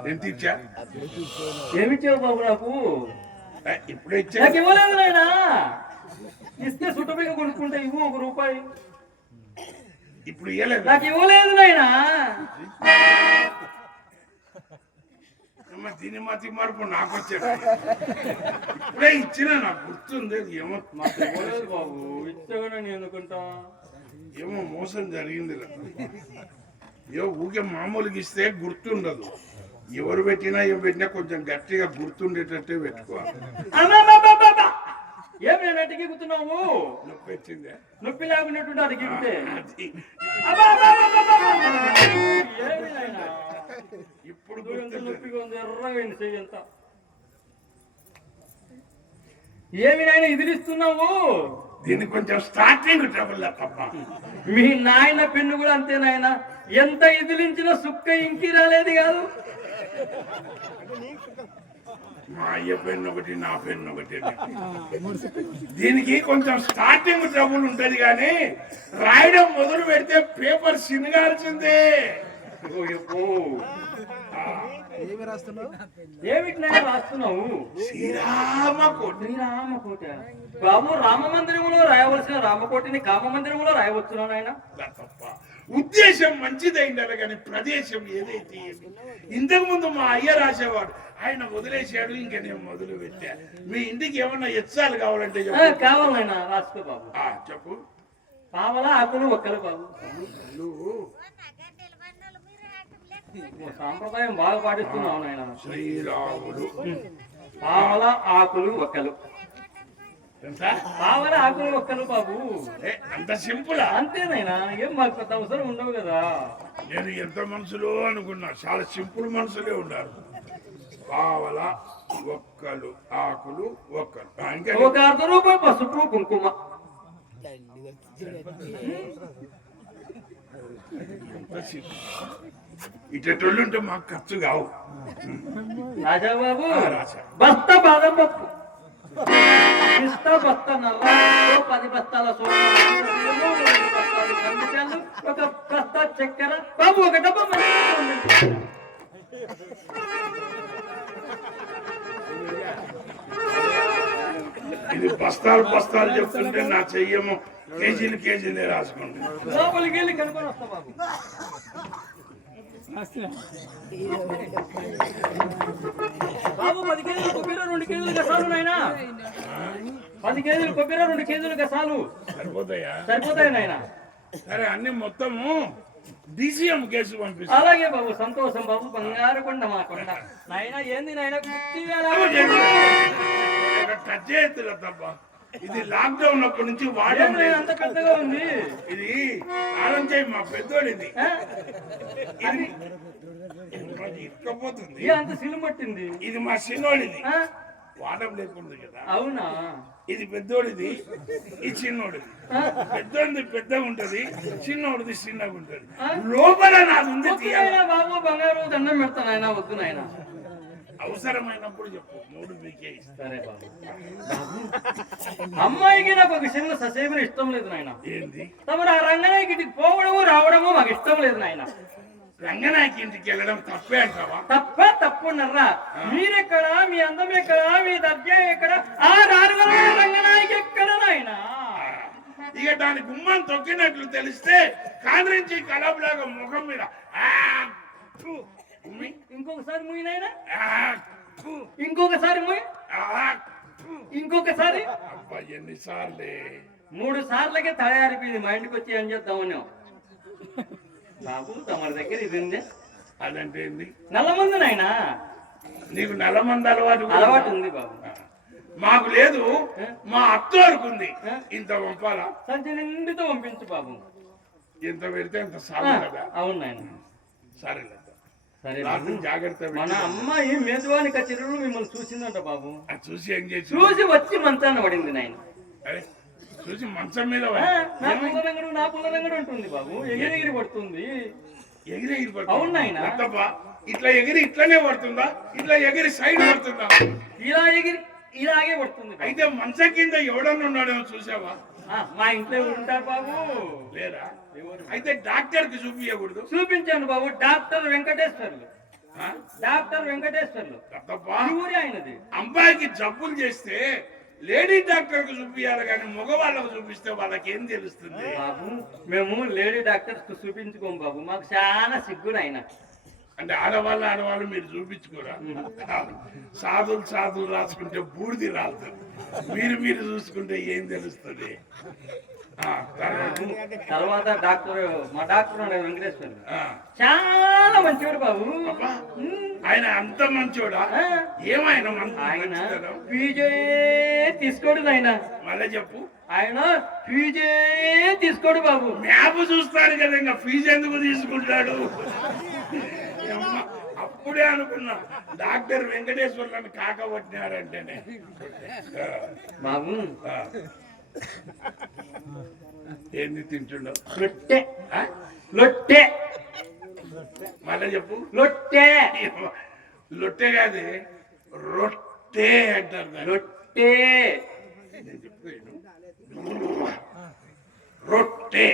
ఎంత ఇచ్చా? ఏమిచ్చావు బాబు నాకు? ఇప్పుడే ఇచ్చా. నాకు ఇవ్వలేదు నాయనా. ఇస్తే చుట్టపీక కొనుక్కుంటే ఇవ్వు 1 రూపాయి. ఇప్పుడు ఇవ్వలేదు. నాకు ఇవ్వలేదు నాయనా. దీని మతి మార్పు నాకు వచ్చాడు. ఇప్పుడే ఇచ్చినా నాకు గుర్తుంది. ఏమో మాకు ఇవ్వలేదు బాబు. ఇచ్చగా నేను ఎందుకుంటా? ఏమో మోసం జరిగింది. ఊకే మామూలుగా ఇస్తే గుర్తుండదు. ఎవరు పెట్టినా ఏం పెట్టినా కొంచెం గట్టిగా గుర్తుండేటట్టే పెట్టుకోవాలి. ఏం నేను అటు గిగుతున్నావు? నొప్పి వచ్చిందే? నొప్పి లేకున్నట్టుంటే అది గిగితే ఇప్పుడు నొప్పిగా ఉంది. ఎర్రగా చెయ్యంత. ఏమి నాయన ఇదిలిస్తున్నావు? దీన్ని కొంచెం స్టార్టింగ్ ట్రబుల్ తప్ప. మీ నాయన పెన్ను కూడా అంతే నాయన. ఎంత ఇదిలించినా సుక్క ఇంకి రాలేదు కాదు. మా అయ్య పెన్ను ఒకటి, నా పెన్ను ఒకటి. దీనికి కొంచెం స్టార్టింగ్ ట్రబుల్ ఉంటది, కానీ రాయడం మొదలు పెడితే పేపర్ సినగాల్సిందే. ఏమి రాస్తున్నావు? ఏమిటి నాయన రాస్తున్నావు? శ్రీరామకోట. శ్రీరామకోట బాబు. రామ మందిరములో రాయవలసిన రామకోటిని కామ మందిరములో రాయవచ్చునా నాయన? తప్ప. ఉద్దేశం మంచిదైండాలి, కానీ ప్రదేశం ఏదైతే ఇంతకు ముందు మా అయ్య రాసేవాడు, ఆయన వదిలేసాడు, ఇంకా నేను మొదలు పెట్టా. మీ ఇంటికి ఏమన్నా ఎచ్చాలు కావాలంటే కావాలైనా రాసుకో బాబు. చెప్పు. పావల ఆకులు ఒక్కలు బాబు. సాంప్రదాయం బాగా పాటిస్తున్నావు నాయన. శ్రీరాముడు పావల ఆకులు ఒక్కలు. పావల ఆకులు ఒక్కలు బాబు. అంత సింపుల్. అంతేనైనా, ఏం మాకు పెద్ద అవసరం ఉండవు కదా. నేను ఎంత మనుషులు అనుకున్నా, చాలా సింపుల్ మనుషులే ఉన్నారు. పావల ఒక్కలు ఆకులు ఒక్కలు. ఒక ₹1 పసుపు కుంకుమ. ఇటోళ్ళు ఉంటే మాకు ఖర్చు కావు. రాజాబాబు రాజా బస్తా బాదం పప్పు, బస్తా నల్ల, 10 బస్తాల సోనా, 2 బస్తాలు కందిచాలు, 1 బస్తా చక్కెర బాబు, 1 డబ్బా మంచి. ఇది బస్తాలు బస్తాలు చెప్తుంటే నా చెయ్యము కేజీలే రాసుకోండి. లోపలికి వెళ్ళి కనుకొని వస్తా బాబు. బాబు 10 కేజీలు కొబ్బరి, 2 కేజీలు గసాలు నాయనా. 10 కేజీలు కొబ్బరి, 2 కేజీలు గసాలు సరిపోతాయా? సరిపోతాయి నాయన. సరే, అన్ని మొత్తము DCM కేసు పంపిస్తా. అలాగే బాబు, సంతోషం బాబు. బంగారు కొండ మా కొండ నాయన. ఏంది నాయన టచ్ చేయొద్దురా తప్ప. ఇది లాక్డౌన్ అప్పటి నుంచి వాడడం లేదు. అంత పెద్దగా ఉంది ఇది. ఆరం చేయి మా పెద్దోడిది. ఇది ఇక్కపోతుంది. అంత సిలుము పట్టింది. ఇది మా చిన్నోడిది. వాడడం లేకుండా కదా. అవునా? ఇది పెద్దోడిది, ఈ చిన్నోడిది. పెద్దోడిది పెద్దగా ఉంటది, చిన్నోడిది చిన్నగా ఉంటది. లోపల నాది ఉంది. బాబు బంగారు దండం పెడతాను ఆయన. వద్దు నాయన, అవసరమైనప్పుడు చెప్పు. 3 మీకే సరే బాబు. అమ్మాయికి నాకు ఒక చిన్న ససేమని ఇష్టం లేదు నాయన. ఏంది? తమరు ఆ రంగనాయకి పోవడము రావడము మాకు ఇష్టం లేదు నాయన. రంగనాయకి ఇంటికి వెళ్ళడం తప్పే అంటావా? తప్పున్నారా? మీరెక్కడ? మీ అందం ఎక్కడ? మీ దర్జా ఎక్కడ? ఆ రంగనాయకి ఎక్కడ నాయన? ఇక దాని గుమ్మం తొక్కినట్లు తెలిస్తే కాండ్రించి కలబలాగా ముఖం మీద ఇంకొకసారి ముయ్యి నాయన. ఇంకొకసారి ముయ్యి. ఇంకొకసారి. అబ్బా, ఎన్నిసార్లే? 3 సార్లకే తయారైపోయింది. మా ఇంటికి వచ్చి ఏం చేద్దామని. బాబు తమరి దగ్గర ఇది ఉంది. అదంటే ఏంది? నల్లమందు నాయన. నీకు నల్లమంది అలవాటు ఉంది బాబు. మాకు లేదు, మా అత్తోరుకు ఉంది. ఇంత పంపాలా? సంచి నిండితో పంపించు బాబు. ఎంత పెడితే అంత సాగు కదా. అవును నాయన. సరే సరే, జాగ్రత్త. మన అమ్మాయి మేధవాని కచేరీలో మిమ్మల్ని చూసిందంట బాబు. చూసి ఏం చేసి? చూసి వచ్చి మంచాన పడింది నాయన. చూసి మంచం మీద నా పుల్లరంగడు ఉంటుంది బాబు. ఎగిరి పడుతుంది. ఎగిరి అవును నాయన. ఇట్లా ఎగిరి ఇట్లానే పడుతుందా? ఇట్లా ఎగిరి సైడ్ పడుతుందా? ఇలా ఎగిరి ఇలాగే పడుతుంది. అయితే మంచం కింద ఎవడన్నా ఉన్నాడేమో చూసావా? మా ఇంట్లో ఉంటారు బాబు. లేరా? అయితే డాక్టర్ కి చూపించకూడదు? చూపించాను బాబు. డాక్టర్ వెంకటేశ్వర్లు. ఊరి ఆయనది. అమ్మాయికి జబ్బులు చేస్తే లేడీ డాక్టర్ కు చూపించాలి, కానీ మగవాళ్ళకు చూపిస్తే వాళ్ళకి ఏం తెలుస్తుంది? బాబు మేము లేడీ డాక్టర్స్ కు చూపించుకోము బాబు. మాకు చాలా సిగ్గుడు ఆయన. అంటే ఆడవాళ్ళు మీరు చూపించుకోరా? సాధులు రాసుకుంటే బూడిది రాదు. మీరు చూసుకుంటే ఏం తెలుస్తుంది? తర్వాత మా డాక్టర్ వెంకటేశ్వర చాలా మంచివాడు బాబు. ఆయన అంత మంచోడా? ఏమైనా ఆయన ఫీజే తీసుకోడు ఆయన. మళ్ళీ చెప్పు. ఆయన ఫీజే తీసుకోడు బాబు. మ్యాప్ చూస్తాడు కదా, ఇంకా ఫీజు ఎందుకు తీసుకుంటాడు? అప్పుడే అనుకున్నా డాక్టర్ వెంకటేశ్వర్లను కాకబట్టినాడంటేనే. బాబు ఏంది తింటుండవు? లొట్టె. మళ్ళీ చెప్పు. లొట్టె కాదు, రొట్టె అంటారు. రొట్టె. రొట్టె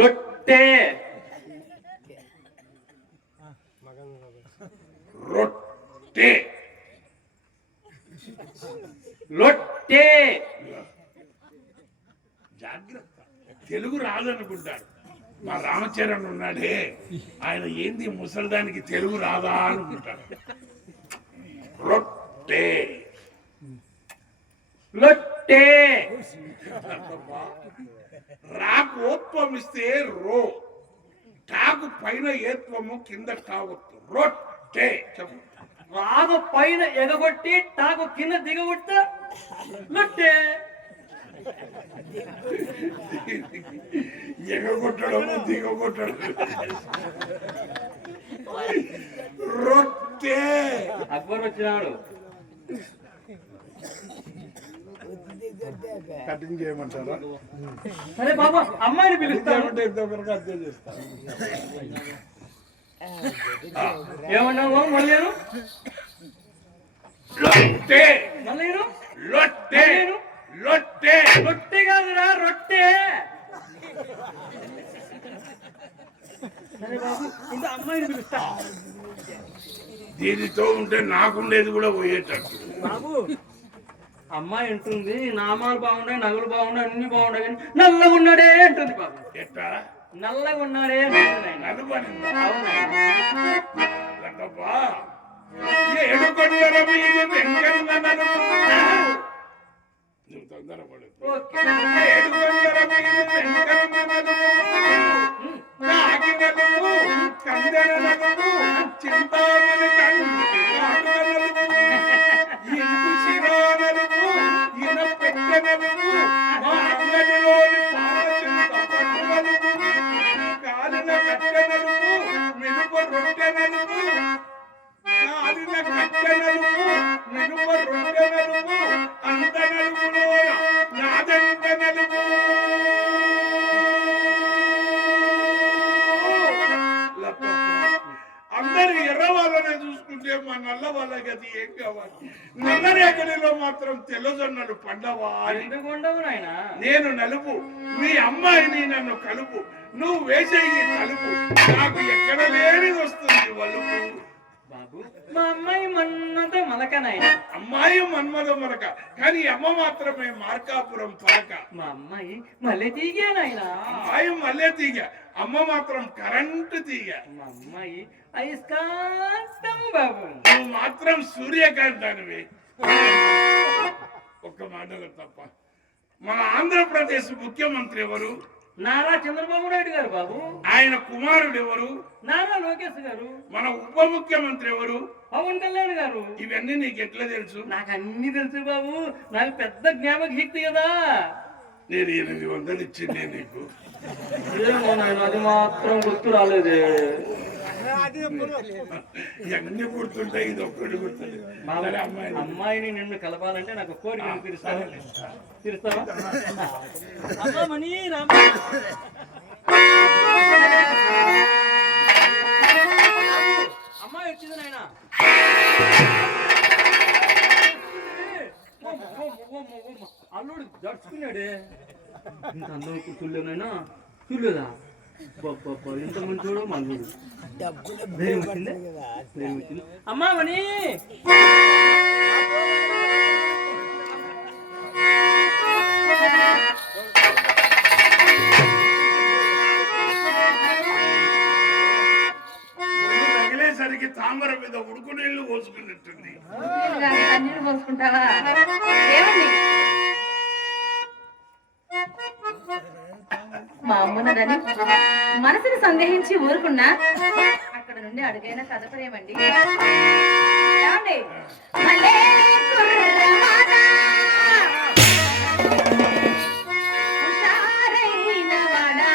లొట్టె రొట్టె లొట్టె. జాగ్రత్త. తెలుగు రాదనుకుంటాడు. మా రామచరణ్ ఉన్నాడే, ఆయన ఏంది ముసలిదానికి తెలుగు రాదా అనుకుంటాడు. రొట్టె లొట్టె. రాకు ఓత్వం ఇస్తే రో, టాకు పైన ఏత్వము కింద టావత్తు, రొట్టె చెప్పు. రాగు పైన ఎగగొట్టి టాకు కింద దిగగొట్ట లొట్టె. ఎగగొట్టడము దిగగొట్టడం రొట్టె. అక్బర్ వచ్చినాడు. కటింగ్ చేయమంటారా? సరే బాబా అమ్మాయిని పిలుస్తాను. అర్థం చేస్తాను. ఏమన్నావు మళ్ళీను? లొట్టె మళ్ళీను లొట్టె లొట్టె. రొట్టె కాదురా రొట్టె. సరే బాబు ఇంకా అమ్మాయిని పిలుస్తా. దీనితో ఉంటే నాకుండేది కూడా పోయేటట్టు. బాబు అమ్మాయి అంటుంది నామాలు బాగున్నాయి, నగలు బాగున్నాయి, అన్ని బాగున్నాయి కానీ నల్లగా ఉన్నాడే అంటుంది బాబు. ఎట్టా నల్లగా ఉన్నాడే అంటుంది ఆయన. నలుపనిందా? అవునా? లడ్డప్పా, ఏడుకొండల మీద వెంకన్న నలుపు. నువ్వు తొందరపడదు. ఓకే. ఏడుకొండల మీద వెంకన్న నలుపు, కాకి నలుపు, కందెన నలుపు, చింతామణి కంటి కాటుక నలుపు, ఇంకు శిరా నలుపు, ఇన పెట్టె నలుపు, మా అంగడిలోని పాల చింత పట్టు నలుపు, కాలిన కట్టె నలుపు, మినుప రొట్టె నలుపు, కాలిన కట్టె నలుపు, మినుప రొట్టె నలుపు, అంత నలుపులోన నాదంత నలుపు. అందరు ఎర్ర వాళ్ళనే చూసుకుంటే మా నల్ల వాళ్ళకి అది ఏం కావాలి? నల్లరేగడిలో మాత్రం తెల్లజొన్నలు పండవా? ఎందుకు ఉండవు నాయనా? నేను నలుపు, మీ అమ్మాయిని నన్ను కలుపు, నువ్వు వేసే ఈ తలుపు నాకు ఎక్కడ లేనిది వస్తుంది వలుపు. బాబు మా అమ్మాయి మన్నంతా మలక నాయన. అమ్మాయి మన్మద మరక, కానీ అమ్మ మాత్రమే మార్కాపురం పలక. మా అమ్మాయి మళ్ళీ తీగే నాయన. అమ్మాయి మల్లె తీగ, అమ్మ మాత్రం కరెంటు తీగ. మా అమ్మాయి అయస్కాంతం బాబు. నువ్వు మాత్రం సూర్యకాంతానివి. ఒక్క మాటలు తప్ప. మన ఆంధ్రప్రదేశ్ ముఖ్యమంత్రి ఎవరు? నారా చంద్రబాబు నాయుడు గారు బాబు. ఆయన కుమారుడు ఎవరు? నారా లోకేష్ గారు. మన ఉప ముఖ్యమంత్రి ఎవరు? పవన్ కళ్యాణ్ గారు. ఇవన్నీ నీకు ఎట్లా తెలుసు? నాకు అన్ని తెలుసు బాబు, నాకు పెద్ద జ్ఞాపక శక్తి కదా. నేను 800 ఇచ్చింది నీకు. ఏమో నాయన అది మాత్రం గుర్తు రాలేదే. ఎన్ని గుర్తుంటాయి, ఇది ఒక్కటి గుర్తుంది. సరే, అమ్మాయిని నిన్ను కలపాలంటే నాకు కోరిక తీరుస్తావా? తీరుస్తావా? అమ్మామణి రామ. అమ్మాయి వచ్చింది నాయన. అల్లుడు జడుచుకున్నాడే. ఇంత అందం చూడలేనైనా చూడలేదా? ఎంత మంచోడు మల్లుడు. ధైర్యం వచ్చిందే? ధైర్యం వచ్చింది. అమ్మా మణి తగిలేసరికి తామర మీద ఉడుకు నీళ్లు పోసుకున్నట్టుంది. నీళ్ళు పోసుకుంటావా? ఏమండి మా అమ్మన్నదని మనసుని సందేహించి ఊరుకున్నా అక్కడ నుండి అడుగైనా కదపరేమండి. ఏమండి? భలే కుర్రవాడా, హుషారైన వాడా,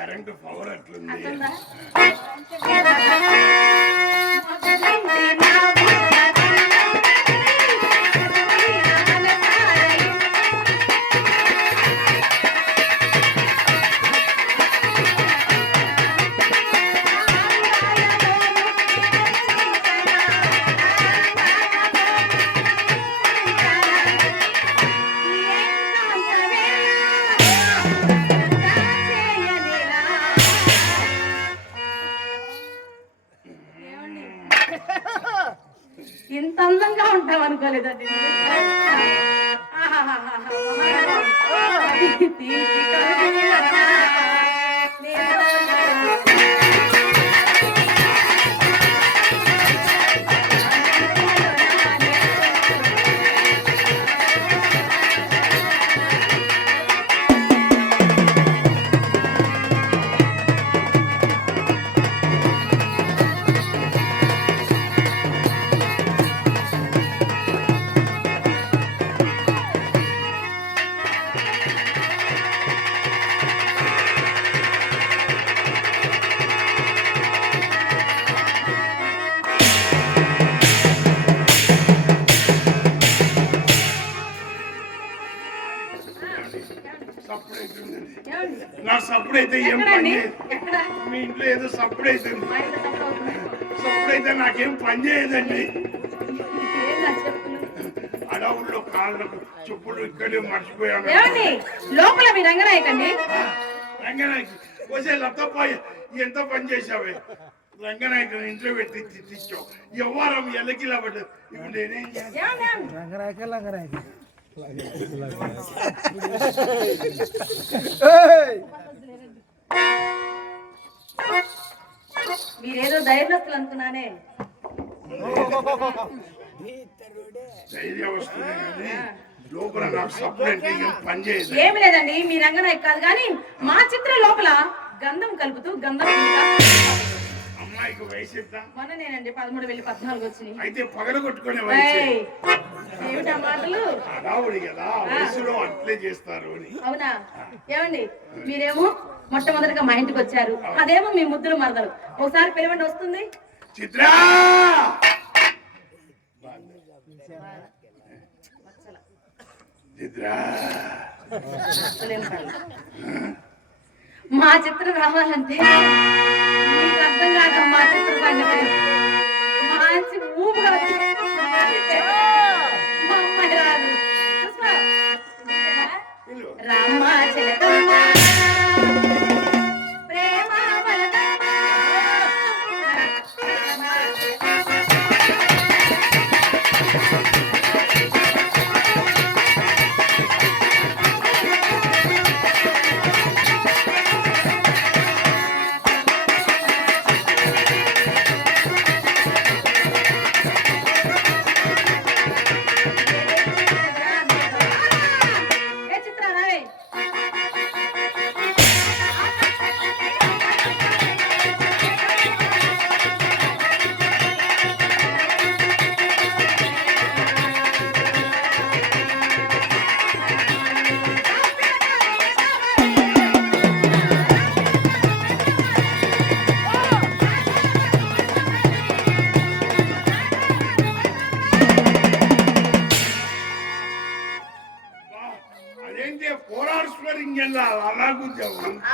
కరెంటు పవర్ అట్లుంది. అట్లుందా? ఇంత అందంగా ఉంటాం అనుకోలేదండి. సపరేట్ ఉందండి. నా సప్పుడు అయితే ఏం పని చేయదు. మీ ఇంట్లో ఏదో సప్పుడు అవుతుంది. సప్పుడు అయితే నాకేం పని చేయదండి. అడవుల్లో కాళ్ళకు చెప్పులు ఇక్కడే మర్చిపోయాను. లోపల మీ రంగనాయకండి. రంగనాయకు వచ్చే లత్తపోయి ఎంత పని చేసావే. రంగనాయకు ఇంట్లో పెట్టి తెచ్చావు. ఎవరం ఎల్లకిలా పడ్డది. ఇప్పుడు నేనేం చేయాలి? మీరేదో ధైర్యస్తులు అనుకున్నానే. ధైర్యం వస్తుంది కానీ లోపల నాకు సపరేట్ ఏం పని చేయదు. ఏమి లేదండి, మీ రంగనాయకు కాదు కానీ మా చిత్ర లోపల గంధం కలుపుతూ గంధం అమ్మాయికి వయసు ఎంత? మొన్ననేనండి 13 వెళ్ళి 14 వచ్చినాయి. అయితే పగల కొట్టుకునే వయసు. ఏమిటా మాటలు? అడావుడి కదా వయసులో అట్లే చేస్తారు అని. అవునా? ఏమండి మీరేమో మొట్టమొదటిగా మా ఇంటికి వచ్చారు, అదేమో మీ ముద్దులు మరదలు. ఒకసారి పిలవండి వస్తుంది. చిత్రా చిత్రా మా చిత్రం రావాలంటే మీకు అర్థం కాక మా చిత్ర సంగతి మంచి ఊపుగా మా అమ్మాయి రాదు. రామ్మ చిలకమ్మ ప్రేమ బలగమ్మ.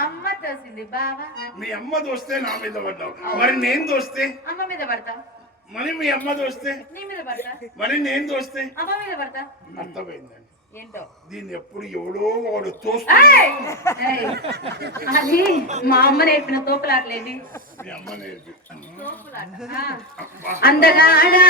అమ్మ తోసింది బావా. మీ అమ్మ దోస్తే నా మీద పడ్డావు, మరి నేను దోస్తే అమ్మ మీద పడతా. మరి మీ అమ్మ దోస్తే నీ మీద పడతా. మరి నేను దోస్తే అమ్మ మీద పడతా. అర్థమైందండి. ఏంటో దీన్ని ఎప్పుడు ఎవడో వాడు తోస్తా. అది మా అమ్మ నేర్పిన తోపులాటలేండి. మీ అమ్మ నేర్పి అందగాడా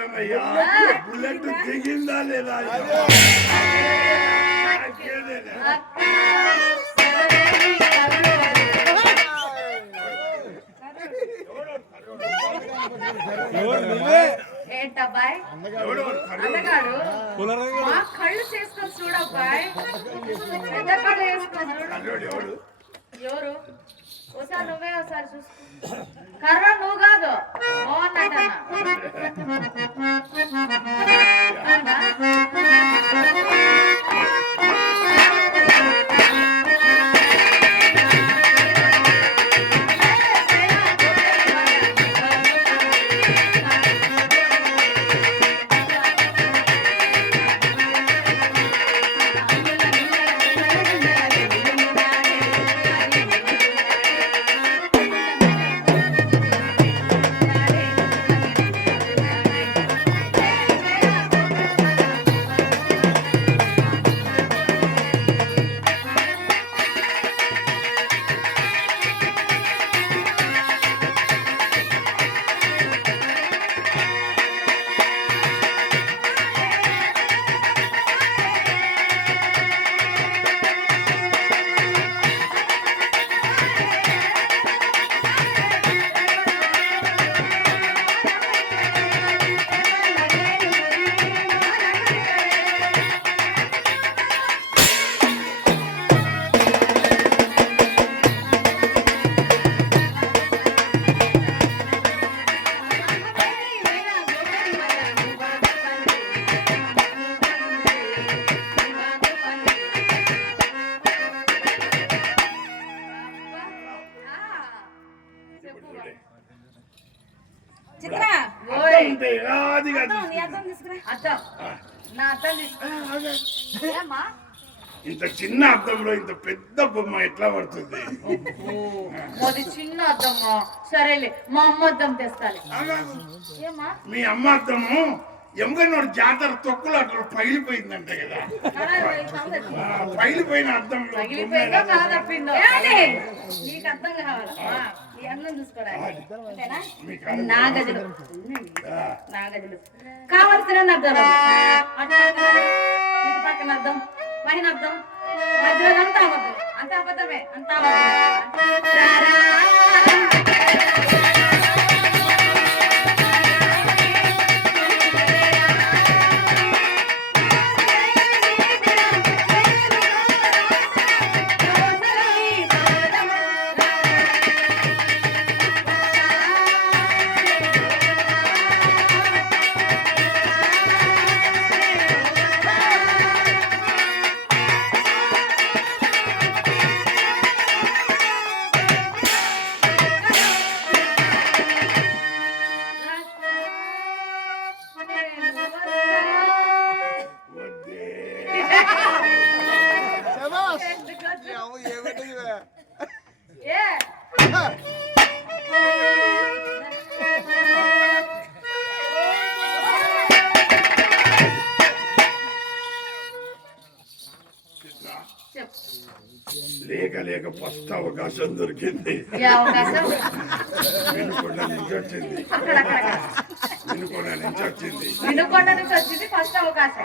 కాదన్నయ్యా బుల్లెట్ దిగిందా లేదా ఏంటబ్బాయి అందగాడు మా కళ్ళు చేసుకొని చూడబ్బాయి పెద్ద కళ్ళు వేసుకొని చూడు ఎవరు ఒకసారి నువ్వే ఒకసారి చూసుకో కర్ర నువ్వు కాదు ఇంత చిన్న అద్దంలో ఇంత పెద్ద బొమ్మ ఎట్లా పడుతుంది అది చిన్న అద్దమ్మా సరేలే మా అమ్మ అద్దం తెస్తాలి మీ అమ్మ అద్దము ఎమ్మగన్నోడు జాతర తొక్కులు అట్లా పగిలిపోయిందంట కదా పగిలిపోయిన అద్దంలో నీకు అర్థం కావాలా ఈ అన్నం చూసుకోవడానికి నా గదులు కావలసిన అర్థం ఇటు పక్కన అర్థం పైన అర్థం మధ్యలో అంతా అబద్ధం అంత అబద్ధమే అంత లేక లేక ఫస్ట్ అవకాశం దొరికింది వినుకొండ నుంచి వచ్చింది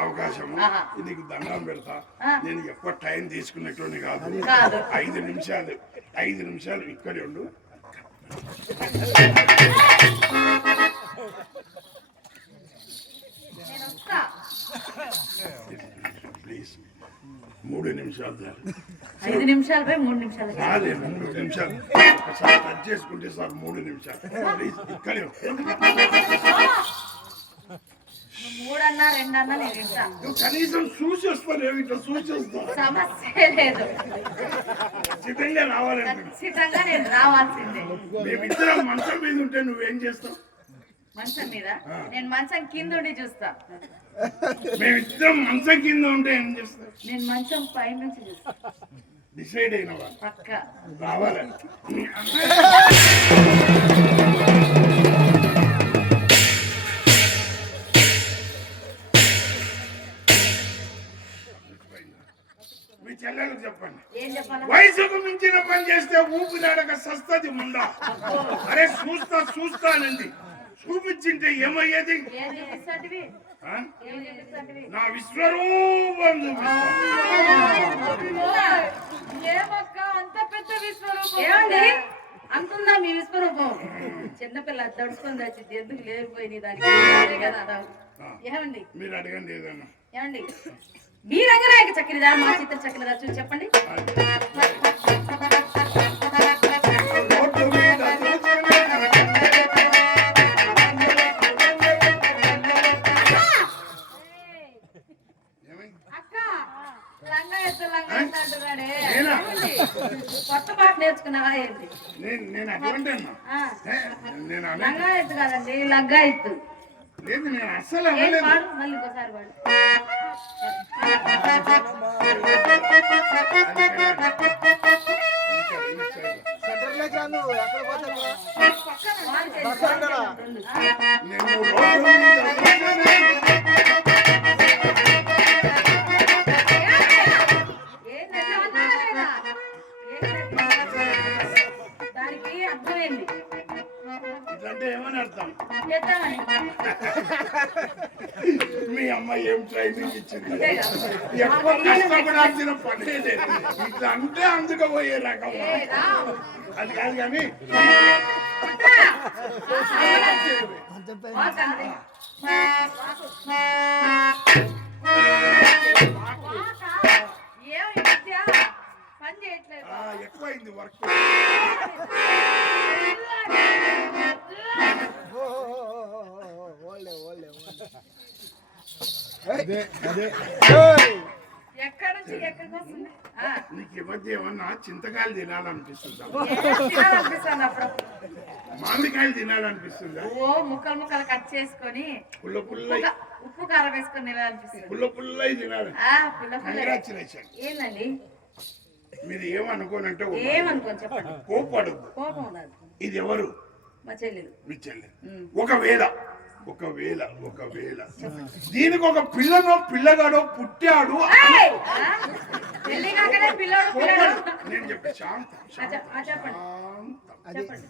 అవకాశం నీకు దండం పెడతా నేను ఎక్కువ టైం తీసుకున్నట్టు కాదు 5 నిమిషాలు ఇక్కడే ఉండు ప్లీజ్ 3 నిమిషాలు 5 నిమిషాలు 3 నిమిషాలు అదే 3 నిమిషాలు ఒకసారి టచ్ చేసుకుంటే సార్ 3 నిమిషాలు ప్లీజ్ ఇక్కడే 3 అన్నా 2 అన్నా నేను ఇంటా కనీసం చూసి వస్తాను ఇట్లా చూసి వస్తాను సమస్య లేదు ఖచ్చితంగా రావాలంటే ఖచ్చితంగా నేను రావాల్సిందే మేమిద్దరం మంచం మీద ఉంటే నువ్వేం చేస్తావు మంచం మీద నేను మంచం కింద ఉండి చూస్తా మేమిద్దరం మంచం కింద ఉంటే ఏం చేస్తావు నేను మంచం పై నుంచి చూస్తా డిసైడ్ అయినవా పక్క రావాలి మీ చెల్లెలకు చెప్పండి వయసుకు మించిన పని చేస్తే ఊపిరాడక సస్తది ముందా అరే చూస్తానండి చూపించింటే ఏమయ్యేది? ఏది చూపిస్తాంటివి? ఆ? ఏం చూపిస్తాంటివి? నా విశ్వరూపం చూపిస్తాను. ఏమక్క అంత పెద్ద విశ్వరూపం? ఏమండి అంటుందా మీ విశ్వరూపం? చిన్నపిల్ల దడుచుకొని వచ్చింది, ఎందుకు లేకపోయింది దానికి కదా. ఏమండి మీరు అడగండి ఏదన్నా. ఏమండి మీ రంగనాయక చక్కెరదా మా చిత్ర చక్కెరదా చూసి చెప్పండి. రోడ్డు మీద ఏమైంది? అక్క లంగా ఎత్తు లంగా ఎత్తు అంటున్నాడే. నేనా? కొత్త పాట నేర్చుకున్నావా ఏంటి? నేను అటువంటి అన్నా. నేను అనే లంగా ఎత్తు కాదండి లంగా ఎత్తు. లేదు, నేను అస్సలు ఏం అనలేదు. పాడు మళ్ళీ ఇంకోసారి పాడు. సెంటర్లోకి రా నువ్వు, ఎక్కడ పోతావు? పాడు చేయి. రెండు. నేను రోడ్డు మీద కూర్చొని దానికి అర్థమైంది. ఇట్లంటే ఏమని అర్థం? చేద్దామని. మీ అమ్మాయి ఏం ట్రైనింగ్ ఇచ్చింది? అంతేగా. ఎక్కువ కష్టపడాల్సిన పనే లేదు. ఇట్లా అంటే అందుకు పోయే రకం. ఏ రామ్. అది కాదు కానీ వాకండి. ఏం ఈ మధ్య పని చేయట్లేదు. ఎక్కువైంది వర్క్. అదే అదే ఎక్కడి నుంచి ఎక్కడికి వస్తుంది? నీకు ఈ మధ్య ఏమన్నా చింతకాయలు తినాలనిపిస్తుందా? తినాలనిపిస్తుంది అప్పుడప్పుడు. మామిడికాయలు తినాలనిపిస్తుందా? ఓ ముక్కలు ముక్కలు కట్ చేసుకొని పుల్ల పుల్లై ఉప్పు కారం వేసుకొని తినాలనిపిస్తుంది. పుల్ల పుల్లై తినాలి. పుల్ల పుల్ల. కంగ్రాచులేషన్. ఏందండి మీరు ఏమనుకోనంటే ఏమనుకోని చెప్పండి. కోపడద్దు. కోపం ఉన్నది ఇది ఎవరు? మా చెల్లెలు. మీ చెల్లె. ఒకవేళ ఒకవేళ ఒకవేళ దీనికి ఒక పిల్లనో పిల్లగాడో పుట్టాడు. పెళ్లి కాకనే పిల్లోడు పిల్లోడు. నేను చెప్పే శాంతం చెప్పండి చెప్పండి.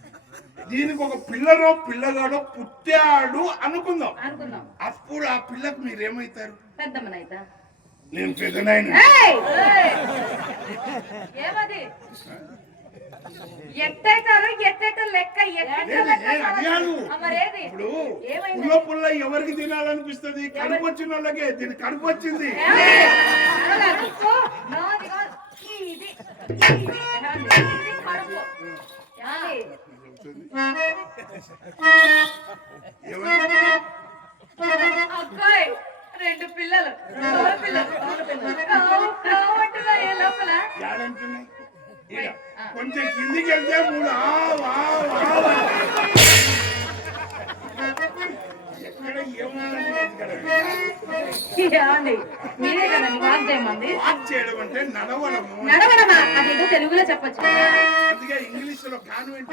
దీనికి ఒక పిల్లనో పిల్లగాడో పుట్టాడు అనుకుందాం. అనుకుందాం. అప్పుడు ఆ పిల్లకు మీరేమైతారు? పెద్దమ్మనైతా. నేను పెద్దనాయన. ఏమది ఎట్టయితారు ఎట్టయితే లెక్క మరేది ఇప్పుడు పుల్ల పుల్ల ఎవరికి తినాలనిపిస్తుంది? కడుపు వచ్చిన వాళ్ళకే. దీనికి కడుపు వచ్చింది. అబ్బాయి రెండు పిల్లలు లోపల యాడంటున్నాయి. కొంచెం కిందికి వెళ్తే మూడు ఎక్కడ ఏమండి మీరే కదండి వాక్ చేయమంది. వాక్ చేయడం అంటే నడవడము. నడవడమా? అదేదో తెలుగులో చెప్పచ్చు. అందుకే ఇంగ్లీష్ లో కాన్వెంట్.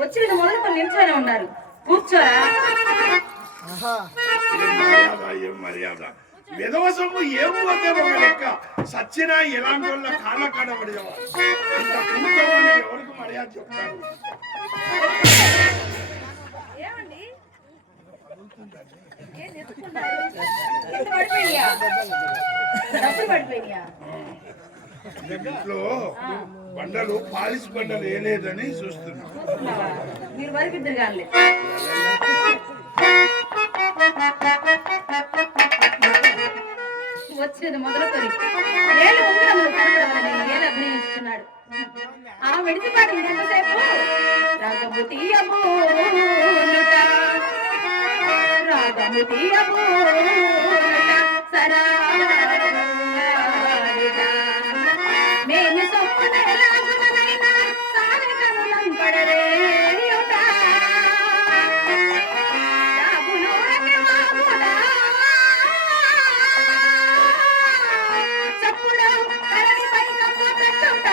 వచ్చిన మొదలు నిల్చొని ఉన్నారు. కూర్చోరా. ఏం మర్యాద? విధవ సొమ్ము ఏం పోతే ఒక లెక్క. సచ్చినా ఎలాంటి వాళ్ళ కాళ్ళ కాడబడేవా? ఇంత కూర్చోమని ఎవరికి మర్యాద చెప్తారు? ఏమండి ఏం తెచ్చుకున్నారు? ఎంత పడిపోయినాయా? డబ్బులు పడిపోయినాయా? ఇంట్లో బండలు పాలిష్ బండలు వేయలేదని చూస్తున్నా. మీరు వరకు ఇద్దరు కానీ వచ్చేది మొదలుకొని ఏళ్ళు ఉంగరములు కనపడవాలని ఏళ్ళు అభినయిస్తున్నాడు. ఆ విడిచిపాటు ఇంకెంతసేపు రాగము తీయబోనుట రాగము తీయబోనుట సరా మేమి సొమ్మునైనా పడరేయుట జాబులోకి వాగుట చప్పుడు కరణిపై కమ్మ పెట్టుట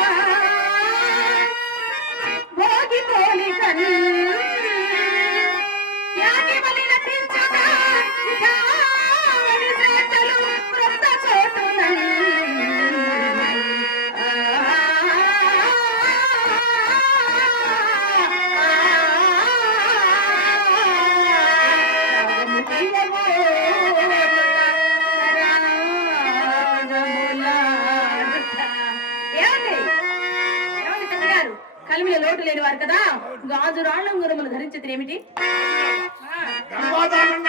భోగి పోలికన్ యాగి బలి నటించుట ఇఠావని చేతలు క్రొత్త చోటునన్ కలిమిన లోటు లేని వారు కదా గాజు రాళ్ళ ఉంగరములు ధరించేది గర్భాధానం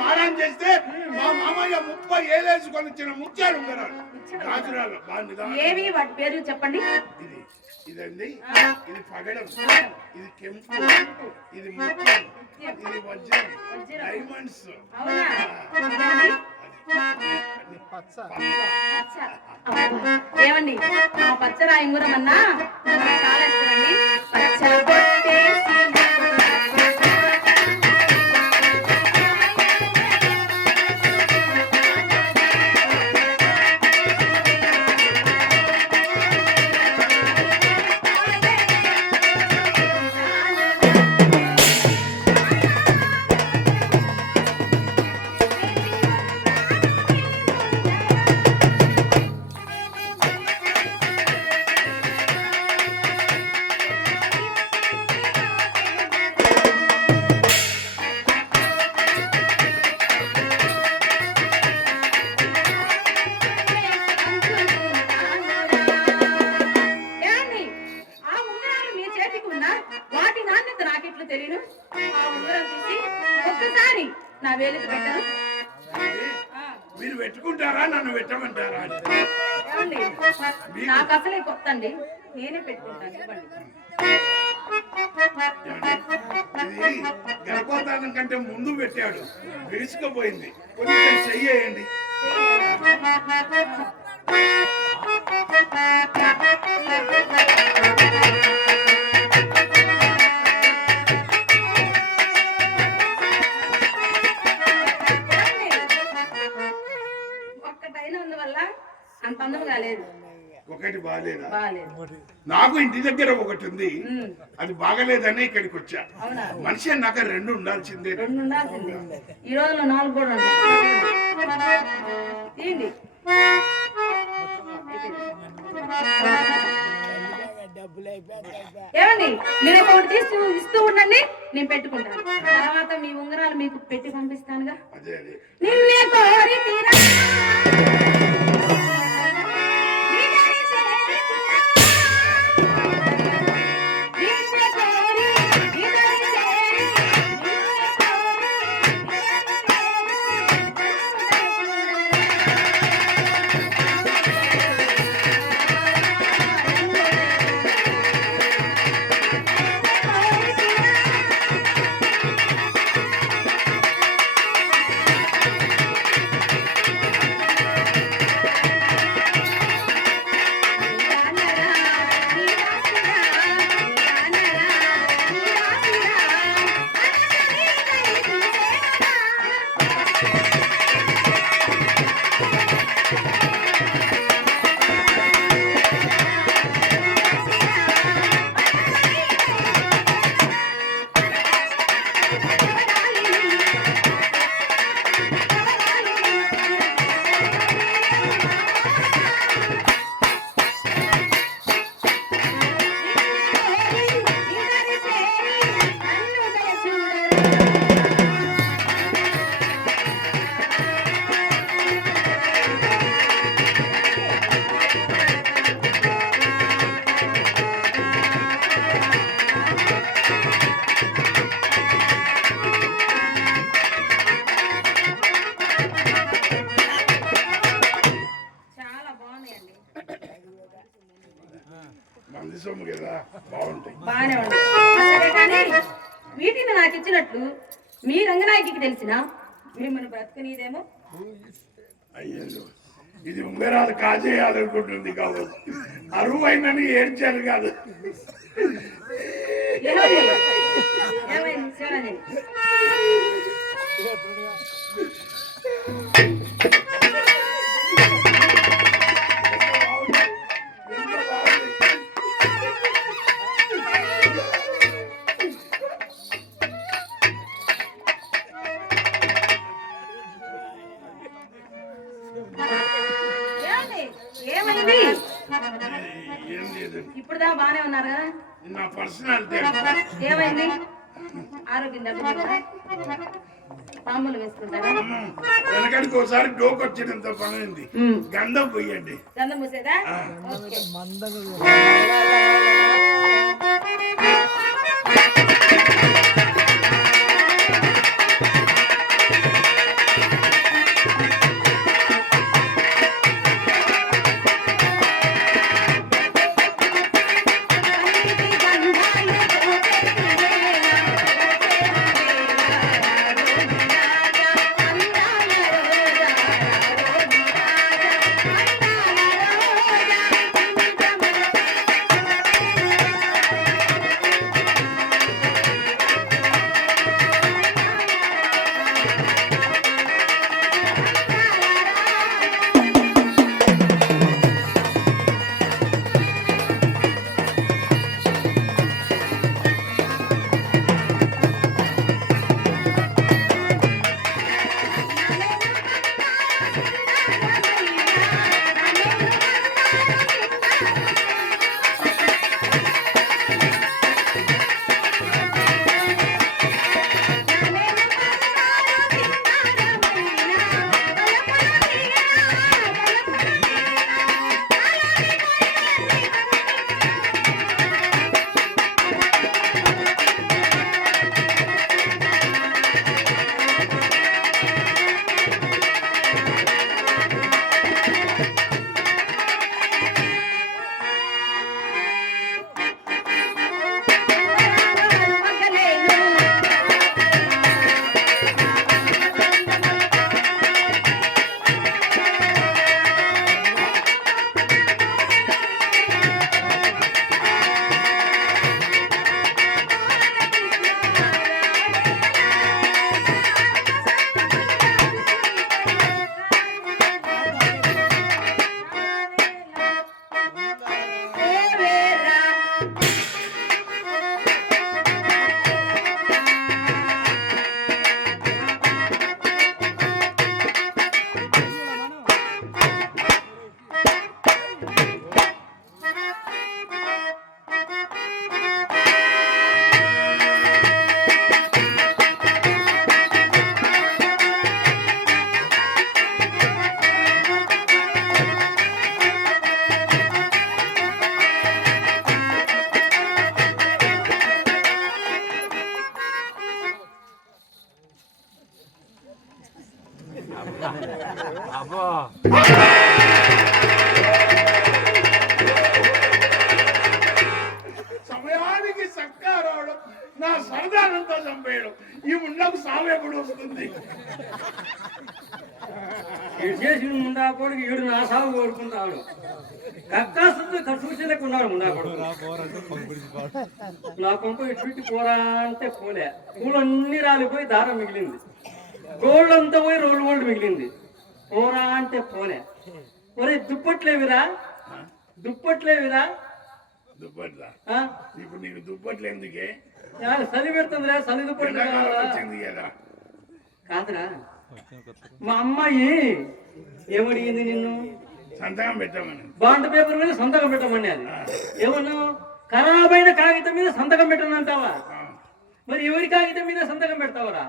మారాన్ చేస్తే మా మామయ్య 30 ఏళ్ళేసుకొని ఇచ్చిన ముత్యాలు ఉంగరాలు గాజురాలు ఏవి వాటి పేర్లు చెప్పండి. ఇది ఇదండి ఇది పగడం ఇది కెంపు ఇది ముత్యం ఇది వజ్రం డైమండ్స్ అవునా పచ్చ ఏమండి ఆ పచ్చరాయి ఉంగరం అన్నా నాకు చాలా ఇష్టమండి. పచ్చ కొట్టేసి తెలియను. ఆ ఉంగరం తీసి ఒక్కసారి నా వేలికి పెట్టను. మీరు పెట్టుకుంటారా నన్ను పెట్టమంటారా? ఏమండి నాకు అసలే కొత్త అండి, నేనే పెట్టుకుంటాను. ఇవ్వండి. ఇది గర్భోధానం కంటే ముందు పెట్టాడు, విరుచుకుపోయింది. కొంచెం చెయ్యండి. అంత అందం కాలేదు. ఒకటి బాగాలేదా? బాగాలేదు. నాకు ఇంటి దగ్గర ఒకటి ఉంది, అది బాగలేదని ఇక్కడికి వచ్చా. మనిషి అన్నాక 2 ఉండాల్సిందే. 2 ఉండాల్సిందే. ఈ రోజులో 4 కూడా తీయండి. ఏమండి మీరు ఒకటి తీసి ఇస్తూ ఉండండి, నేను పెట్టుకుంటాను. తర్వాత మీ ఉంగరాలు మీకు పెట్టి పంపిస్తానుగా. నిన్నే కోరి తీరా బాగానే ఉంది. సరే కానీ వీటిని నాకు ఇచ్చినట్లు మీ రంగనాయకి తెలిసిన మిమ్మల్ని బ్రతకనీదేమో. ఇది ఉంగరాలు కాజేయాలనుకుంటుంది కావచ్చు. అరువైనని ఏడ్చారు కాదు. ఏమైంది? ఏం లేదు, ఇప్పుడు దా బానే ఉన్నారు కదా. నా పర్సనాలిటీ. ఏమైంది? ఆరోగ్యం దెబ్బతిందా? పాములు వేసుకుంటారా? వెనకడికి ఒకసారి డోక్ వచ్చినంత పనింది. గంధం పోయండి. గంధం పూసేదా? ఓకే. సమయానికి చక్కా రావడం, నా సరదానంతా చంపేయడం, ఈ ముండకు సాగు ఎప్పుడు వస్తుంది? చేసిన ముండా కొడుకు ఈడు నా సాగు కోరుకుంటాడు. కక్కాసుతో ఖర్చు లేకున్నాడు ముండా కొడుకు. నా కొంప ఇటు పోరా అంటే పోలే. పూలన్నీ రాలిపోయి దారం మిగిలింది. గోల్డ్ అంతా పోయి రోల్ గోల్డ్ మిగిలింది. పోరా అంటే పోలే. ఒరే దుప్పట్లేవిరా, దుప్పట్లేవిరా. దుప్పట్లా? ఇప్పుడు నీకు దుప్పట్లు ఎందుకే? చలి పెడుతుందిరా, చలి దుప్పట్లు కదా. కాదురా, మా అమ్మాయి ఏమడిగింది నిన్ను? సంతకం పెట్టమని. బాండ్ పేపర్ మీద సంతకం పెట్టమని. అది ఏమన్నావు? ఖరాబైన కాగితం మీద సంతకం పెట్టను అంటావా? మరి ఎవరి కాగితం మీద సంతకం పెడతావరా?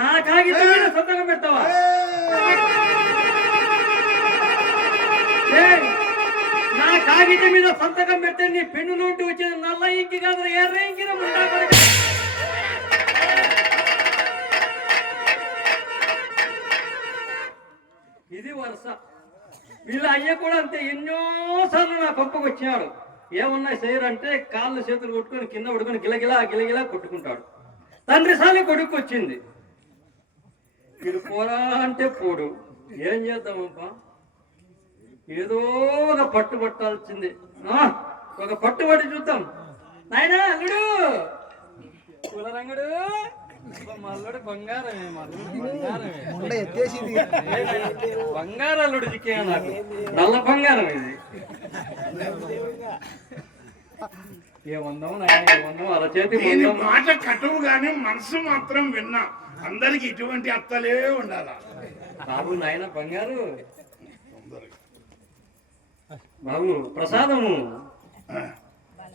నా కాగితం మీద సంతకం పెడతావా? నా కాగితం మీద సంతకం పెడితే నీ పెన్ను నుండి వచ్చేది నల్ల ఇంకి కాదు, ఎర్ర ఇంకిన ఉంటా. ఇది వరుస. వీళ్ళ అయ్య కూడా అంతే, ఎన్నోసార్లు నా కొంపకు వచ్చాడు. ఏమన్నా చేయరంటే కాళ్ళు చేతులు కొట్టుకొని కింద పడుకొని గిలగిలా గిలగిలా కొట్టుకుంటాడు. తండ్రి సాలి కొడుకు వచ్చింది. వీడు పోరా అంటే పోడు, ఏం చేద్దామప్పా, ఏదో ఒక పట్టు పట్టాల్సింది. ఒక పట్టుబడి చూద్దాం. నాయనా అల్లుడు, కులరంగుడు, మా అల్లుడు బంగారమే, మా అల్లుడు బంగారమే. బంగారు అల్లుడు చిక్కే నాకు, నల్ల బంగారం ఇది. ఏమందాం నాయన, ఏమందాం అరచేతి దీని మాట కటువు గాని మనసు మాత్రం విన్నా. అందరికి ఇటువంటి అత్తలే ఉండాలా బాబు. నాయన బంగారు బాబు, ప్రసాదము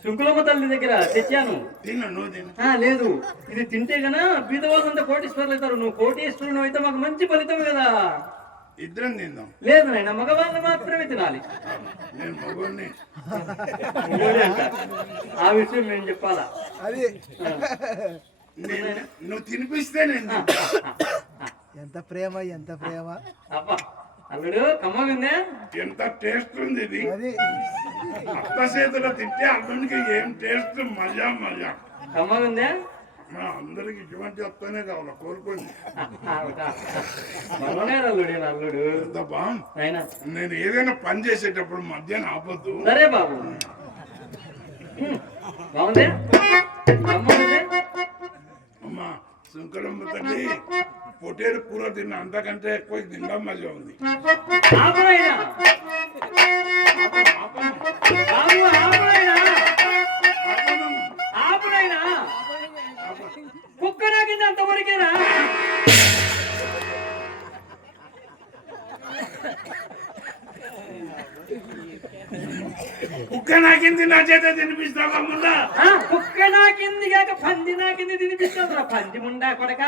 శుంకులమ్మ తల్లి దగ్గర తెచ్చాను. తిన్నా నువ్వు తిన్నా. లేదు, ఇది తింటే గనా బీదవాళ్ళంతా కోటీశ్వరులు అవుతారు. నువ్వు కోటీశ్వరులు అయితే మాకు మంచి ఫలితం కదా. ఇద్దరం తిందాం. లేదు నాయన, మగవాళ్ళు మాత్రమే తినాలి. నేను మగవాడిని. ఆ విషయం మేము చెప్పాలా? అది నువ్వు తినిపిస్తే నేను తింటా. ఎంత ప్రేమ, ఎంత ప్రేమ. అబ్బా అల్లుడు, కమ్మగుందే. ఎంత టేస్ట్ ఉంది ఇది. అది అత్త చేతిలో తింటే అల్లునికి ఏం టేస్ట్, మజా మజా. కమ్మగుందే. అందరికి ఇటువంటి అత్తనే కావాలా, కోరుకోండి. అల్లుడు అల్లుడు ఎంత బాగుంది. నాయన నేను ఏదైనా పని చేసేటప్పుడు మధ్యాహ్నం ఆపొద్దు. సరే బాబు. బాగుందే, కమ్మగుందే. అమ్మా శంకరమ్మ తల్లి పొట్టేరు కూర తిన్నా, అంతకంటే ఎక్కువ తినడం మజా ఉంది. ఆపునైనా బాబు, ఆపునైనా కుక్క నాకింది అంతవరకేనా? కుక్క నాకింది నా చేత తినిపిస్తావా ముందా? కుక్క నాకింది కాక పంది నాకింది తినిపిస్తుందిరా, పంది ముండా కొడక.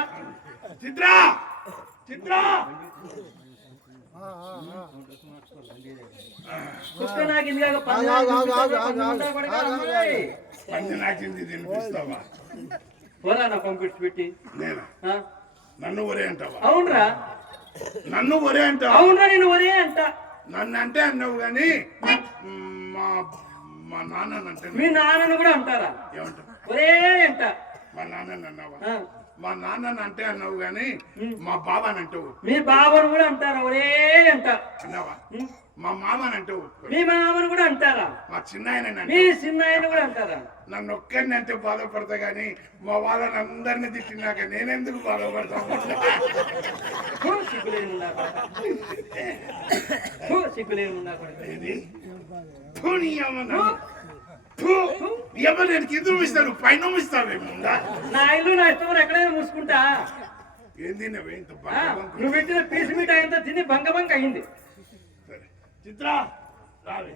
చిత్రా చిత్రా, కుక్క నాకింది కాక పంది ముండా కొడక. పంది నాకింది తినిపిస్తావా? పోరా నా పంపిడ్చి పెట్టి. నేనా? నన్ను ఒరే అంటావా? అవునరా, నన్ను ఒరే అంటావా? అవునరా, నేను ఒరే అంట. నన్ను అంటే అన్నావు గాని మా మా నాన్నంటే మీ నాన్నను కూడా అంటారా? ఏమంటావు? ఒరే అంట. మా నాన్న అన్నావా? మా నాన్నని అంటే అన్నావు గాని మా బాబాని అంటావు. మీ బాబును కూడా అంటారా? ఒరే అంట. అన్నావా? మా మామని అంటావు. మీ మామను కూడా అంటారా? మా చిన్నాయన మీ చిన్నాయన కూడా అంటారా? నన్ను ఒక్కరిని అంటే బాధపడతా గాని మా వాళ్ళని అందరినీ తిట్టినాక నేనెందుకు బాధపడతాను? సిగ్గులేముండా నేను కింద ఇస్తాను, పైన ఇస్తావేమో. నా ఇల్లు నా ఇష్టం, ఎక్కడైనా మూసుకుంటా. ఏంది ఇంత నువ్వు పెట్టిన పీసు మీట అయిందో తిని బంక బంక అయింది. చిత్రా రావే.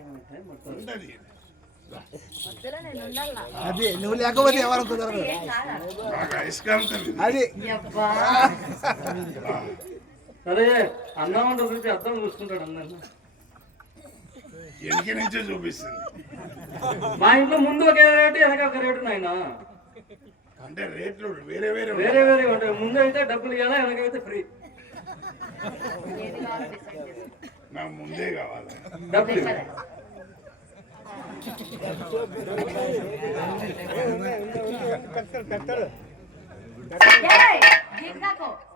అది నువ్వు లేకపోతే ఎవరు కుదరదు. అది సరే, అన్నం వంట చూసి అర్థం చూసుకుంటాడు అందరినీ. వెనక నుంచే చూపిస్తుంది. మా ఇంట్లో ముందు ఒక రేటు, వెనక ఒక రేటు నాయన. అంటే రేట్లు వేరే వేరే వేరే వేరే ఉంటాయి. ముందు అయితే డబ్బులు ఇవ్వాలా, వెనకైతే ఫ్రీ. నాకు ముందే కావాలి డబ్బులు.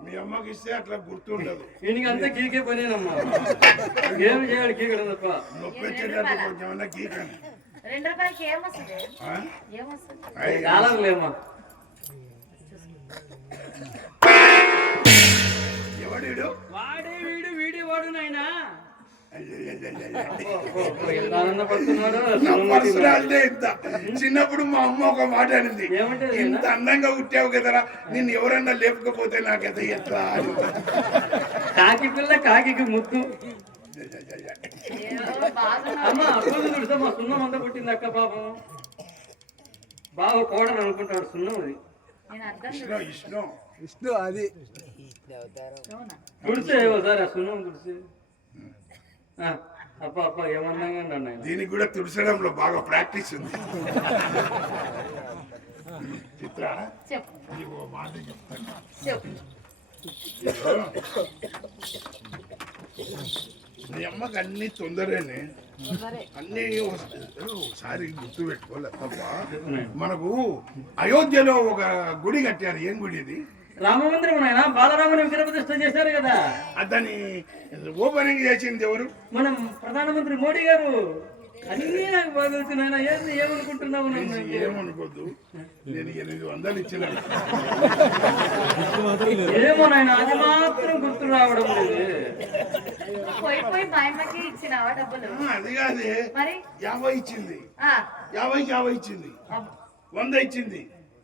మీ అమ్మకి ఇస్తే అట్లా గుర్తుండదు. ఈయనకి అంతా గీకే పనేనమ్మా, ఏమి చేయాలి గీకడం తప్ప. నొప్పి వచ్చేటట్టు కొంచెం అన్నా గీకండి. కాలంలేమ్మా. ఎవడు వాడే వీడు, వీడి వాడు నాయనా. పర్సనాలిటీ ఇంత. చిన్నప్పుడు మా అమ్మ ఒక మాట అనింది, ఇంత అందంగా పుట్టావు కదరా, నిన్ను ఎవరన్నా లేపకపోతే నాకైతే ఎట్లా. కాకి పిల్ల కాకి ముత్తు. అమ్మ అప్పుడు చూస్తే మా సున్నం అంతా పుట్టింది అక్క. పాపం బాగా కోడలు అనుకుంటాడు సున్నం. అది విష్ణు. అది తుడిసే ఒకసారి ఆ సున్నం తుడిసి. అప్ప అప్ప ఏమన్నాగా అన్నాయి. దీనికి కూడా తుడిచడంలో బాగా ప్రాక్టీస్ ఉంది. చిత్ర మాట చెప్తాను. మీ అమ్మకి అన్ని తొందరనే, అన్ని ఒకసారి గుర్తు పెట్టుకోలేదు తప్ప. మనకు అయోధ్యలో ఒక గుడి కట్టారు. ఏం గుడి ఇది? రామ మందిరం ఆయన బాలరాముని విగ్రహ ప్రతిష్ఠ చేశారు కదా, అతని ఓపెనింగ్ చేసింది ఎవరు? మనం ప్రధానమంత్రి మోడీ గారు. అన్నీ నాకు బాగా తెలుసు. ఏంది ఏమనుకుంటున్నావు? ఏమనుకోద్దు, నేను 800 ఇచ్చిన. ఏమో నాయన, అది మాత్రం గుర్తు రావడం లేదు. పోయి పోయి మా అమ్మకి ఇచ్చినావా డబ్బులు? అది కాదే, మరి 50 ఇచ్చింది, ఆ, 50కి 50 ఇచ్చింది, 100 ఇచ్చింది,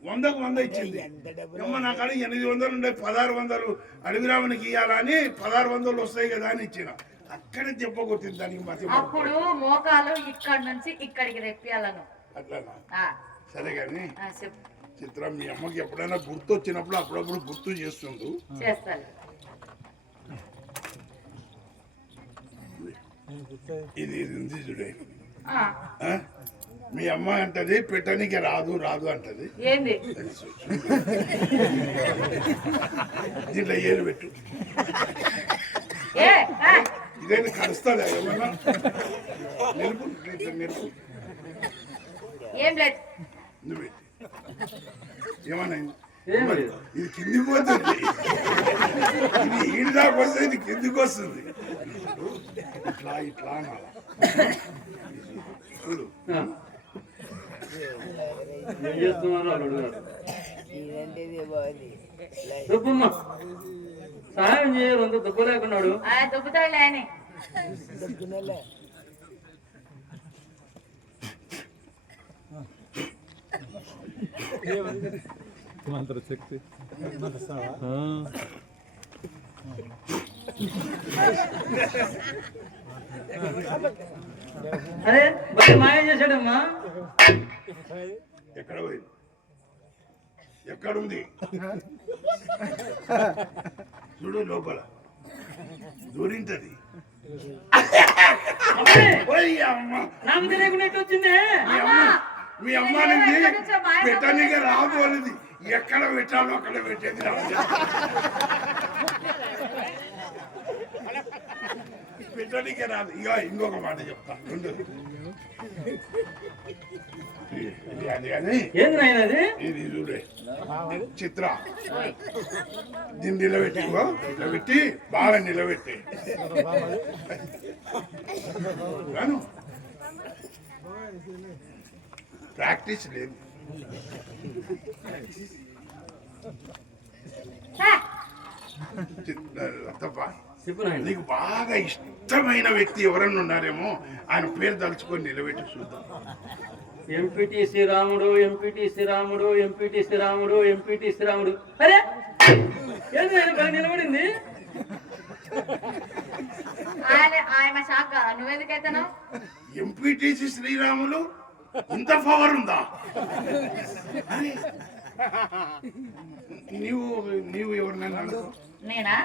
100కు 100 ఇచ్చింది. అమ్మ నా కాడ 800 ఉండే 1600 అడవిరామునికి ఇవ్వాలని 1600 వస్తాయి కదా అని ఇచ్చిన. అక్కడే దెబ్బ కొట్టింది దానికి మతి. అప్పుడు మోకాలు ఇక్కడ నుంచి ఇక్కడికి తెప్పియాలను. అట్లానా? ఆ, సరే కానీ ఆ, చెప్పు. చిత్రం, మీ అమ్మకి ఎప్పుడైనా గుర్తు వచ్చినప్పుడు అప్పుడప్పుడు గుర్తు చేస్తుండు. చేస్తాను. ఇది ఉంది చూడే, ఆ, మీ అమ్మ అంటది పెట్టడానికి రాదు రాదు అంటది. ఏంది? దీంట్లో ఏలు పెట్టు. ఏ ఆ, ఇదేంటి కలుస్తుందా ఏమన్నా? నిలుపు, ఇట్లా నిలుపు. ఏం లేదు. నువ్వు ఏమన్నా ఏం లేదు. ఇది కిందికి పోతుంది, ఇది ఈడు దాకా వస్తే ఇది కిందికి వస్తుంది. ఇట్లా ఇట్లా అనాలా? చూడు, ఏం చేస్తున్నారు అడుగుతారు. దుబ్బమ్మ సహాయం చేయరు, అంత దుబ్బ లేకున్నాడు. ఆ, దొబ్బుతాడులే అని. మంత్రశక్తి అరే బయట మాయం చేశాడమ్మా. ఎక్కడ పోయింది? ఎక్కడుంది చూడు, లోపల దూరింటది. నాకు తెలియకున్నట్టు వచ్చిందే. మీ అమ్మ నుంచి పెట్టడానికి రాదు అనేది. ఎక్కడ పెట్టాలో అక్కడ పెట్టేది రాదు. పెట్టడానికే రాదు. ఇక ఇంకొక మాట చెప్తా, అది కానీ ఏంది నాయన అది? ఇది చూడే చిత్ర, దీన్ని నిలబెట్టి, నిలబెట్టి బాగా నిలబెట్టి ప్రాక్టీస్ లేదు. చెప్పు నాయన. నీకు బాగా ఇష్టమైన వ్యక్తి ఎవరన్నా ఉన్నారేమో, ఆయన పేరు తలుచుకొని నిలబెట్టి చూద్దాం. ఎంపీటీ శ్రీరాముడు, ఎంపీటీ శ్రీరాముడు, ఎంపీటీ శ్రీరాముడు, ఎంపీటీ శ్రీరాముడు. అరే ఏంది ఆయన బాగా నిలబడింది? ఆయన షాక్. నువ్వెందుకైతున్నావు? ఎంపీటీసీ శ్రీరాములు ఇంత పవర్ ఉందా? నీవు ఎవరినైనా అనుకో. నేనా?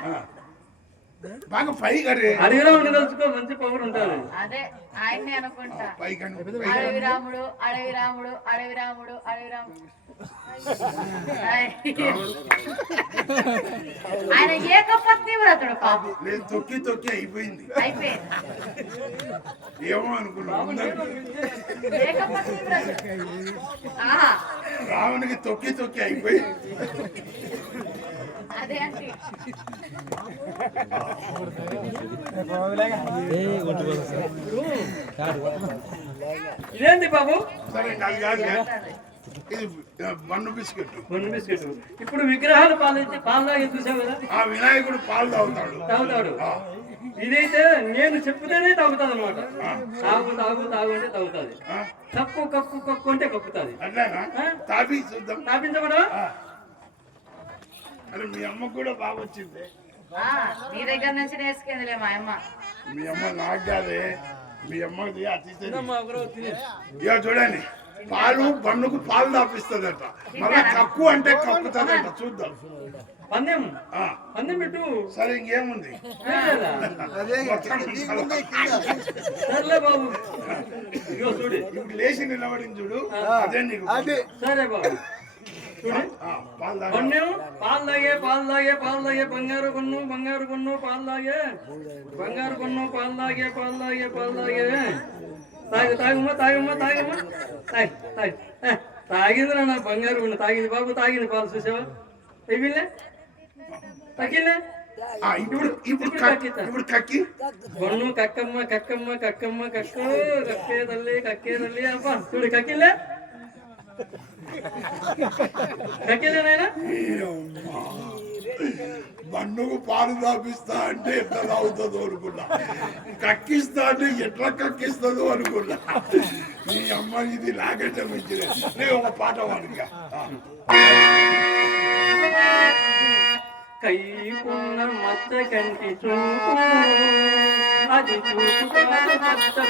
బాగా పైగా అడవిరాముడు తలుచుకో, మంచి పవర్ ఉంటుంది. అదే ఆయన్ని అనుకుంటా. పైగా అడవి రాముడు, అడవి రాముడు, అడవి రాముడు, అడవి రాముడు. ఆయన ఏకపత్ని వ్రతుడు పాపం. లేదు, తొక్కి తొక్కి అయిపోయింది. అయిపోయింది. ఏమో అనుకున్నావు, ఏకపత్ని వ్రతుడు. ఆహా, రావణునికి తొక్కి తొక్కి అయిపోయింది. అదే అంటే ఇదేంటి బాబు? సరే, అది కాదు, ఇది మన్ను బిస్కెట్. కొన్ని బిస్కెట్. ఇప్పుడు విగ్రహాలు పాలించి పాలు తాగి చూసావు కదా, ఆ వినాయకుడు పాలు తాగుతాడు. తాగుతాడు. ఇదైతే నేను చెప్తేనే తాగుతుంది అనమాట. తాగు తాగు తాగు అంటే తాగుతుంది. కక్కు కక్కు కక్కు అంటే కక్కుతుంది. అట్లానా? తాపి చూద్దాం. తాపించబడా? అరే మీ అమ్మకు కూడా బాగా వచ్చింది. నీ దగ్గర నుంచి నేర్చుకుందిలే మా అమ్మ. మీ అమ్మ నాకు కాదే, మీ అమ్మది అతి. ఇక చూడండి, పాలు బన్నుకు పాలు తాపిస్తుందట, మళ్ళా కక్కు అంటే కక్కుతుందట. చూద్దాం. పందెం పందెం పెట్టు. సరే, ఇంకేముంది? సర్లే బాబు, ఇగో చూడు, ఇప్పుడు లేచి నిలబడింది చూడు, అదే నీకు. సరే బాబు చూడు. కొన్నేమో పాలు తాగే పాలు తాగే పాలు తాగే బంగారు కొన్ను బంగారు కొన్ను పాలు తాగే బంగారు కొన్ను పాలు తాగే పాలు తాగే పాలు తాగే తాగు తాగమ్మా తాగమ్మా తాగమ్మా తాగి తాగి తాగింది నా బంగారు కొన్ను తాగింది బాబు, తాగింది పాలు చూసావా? అయిపోయిందే కక్కిలే ఇప్పుడు కక్కి బొన్ను కక్కమ్మ కక్కమ్మ కక్కమ్మ కక్కు కక్కే తల్లి అబ్బా చూడు కక్కిలే కక్కిలే నాయనా బండుకు పాలు తాపిస్తా అంటే ఎట్లా తాగుతుందో అనుకున్నా, కక్కిస్తా అంటే ఎట్లా కక్కిస్తుందో అనుకున్నా. నీ అమ్మ ఇది లాగంటే మంచిది. ఒక పాట వాడిగా కైకున్న మచ్చ కంటి చూపు అది చూపు మచ్చల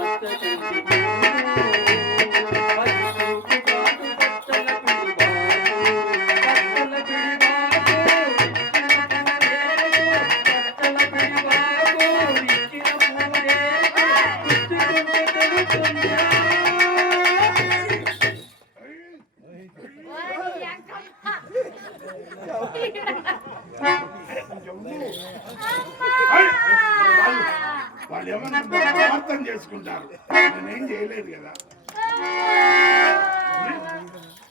మచ్చ కంటి వాళ్ళు ఏమన్నా అర్థం చేసుకుంటారు, నేనేం చేయలేదు కదా.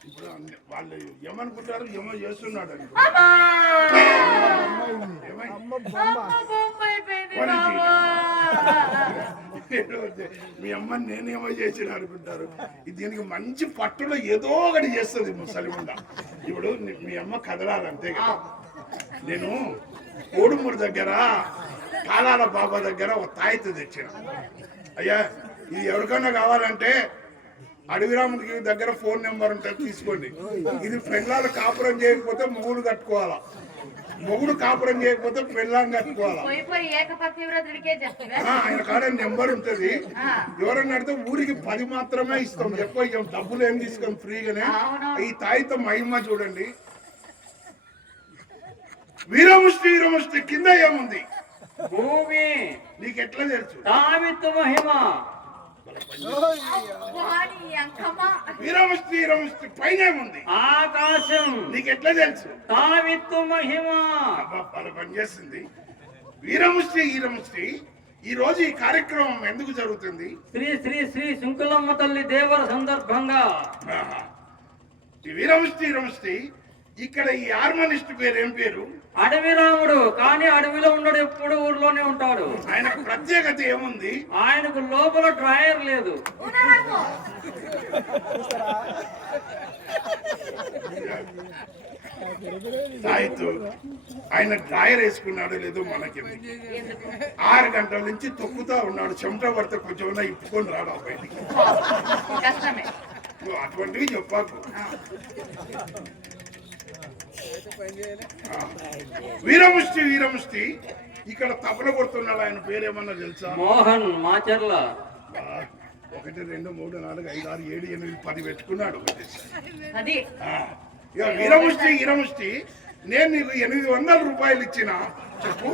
ఇప్పుడు వాళ్ళు ఏమనుకుంటారు, ఏమో చేస్తున్నాడు అని. మీ అమ్మని నేనేమో చేసిన అనుకుంటారు. దీనికి మంచి పట్టులో ఏదో ఒకటి చేస్తుంది ముసలిగుండ. ఇప్పుడు మీ అమ్మ కదలాలంతే కదా. నేను కోడుమూరు దగ్గర కాలాల బాబా దగ్గర ఒక తాయితీ తెచ్చిన. అయ్యా ఇది ఎవరికన్నా కావాలంటే అడవిరాముడికి దగ్గర ఫోన్ నెంబర్ ఉంటుంది, తీసుకోండి. ఇది పెళ్ళాలు కాపురం చేయకపోతే మొగుడు కట్టుకోవాలా, మొగుడు కాపురం చేయకపోతే పెళ్ళాన్ని కట్టుకోవాలా. ఆయన కాడ నెంబర్ ఉంటది. ఎవరన్నా అడితే ఊరికి 10 మాత్రమే ఇస్తాం, ఎక్కువ డబ్బులు ఏం తీసుకోం, ఫ్రీగానే. ఈ తాయితో మహిమ చూడండి. వీరముష్టి కింద ఏముంది? భూమి. నీకెట్లా తెలుసు? తావిత్తు మహిమ. వీరముష్టి పైన ఏముంది? ఆకాశం. నీకెట్లా తెలుసు? తావిత్తు మహిమ. పనిచేస్తుంది. వీరముష్టి ఈ రోజు ఈ కార్యక్రమం ఎందుకు జరుగుతుంది? శ్రీ శ్రీ శ్రీ శుంకులమ్మ తల్లి దేవర సందర్భంగా. ఈ వీరముష్టి ఇక్కడ ఈ హార్మోనిస్ట్ పేరు ఏం పేరు? అడవిరాముడు. కానీ అడవిలో ఉండడు, ఎప్పుడు ఊర్లోనే ఉంటాడు. ఆయనకు ప్రత్యేకత ఏముంది? ఆయనకు లోపల డ్రాయర్ లేదు. ఆయన డ్రాయర్ వేసుకున్నాడు లేదో మనకి. 6 గంటల నుంచి తొక్కుతా ఉన్నాడు, చెమట పడితే కొంచెం ఇప్పుకొని రాడు బయటికి. అటువంటివి చెప్పాకు. వీరముష్టి ఇక్కడ తపన కొడుతున్నాడు. ఆయన పేరేమన్నా తెలుసా? మోహన్ మాచర్ల. 1 2 3 4 5 6 7 8 10 పెట్టుకున్నాడు. ఇక వీరముష్టి నేను నీకు 800 రూపాయలు ఇచ్చిన చెప్పు.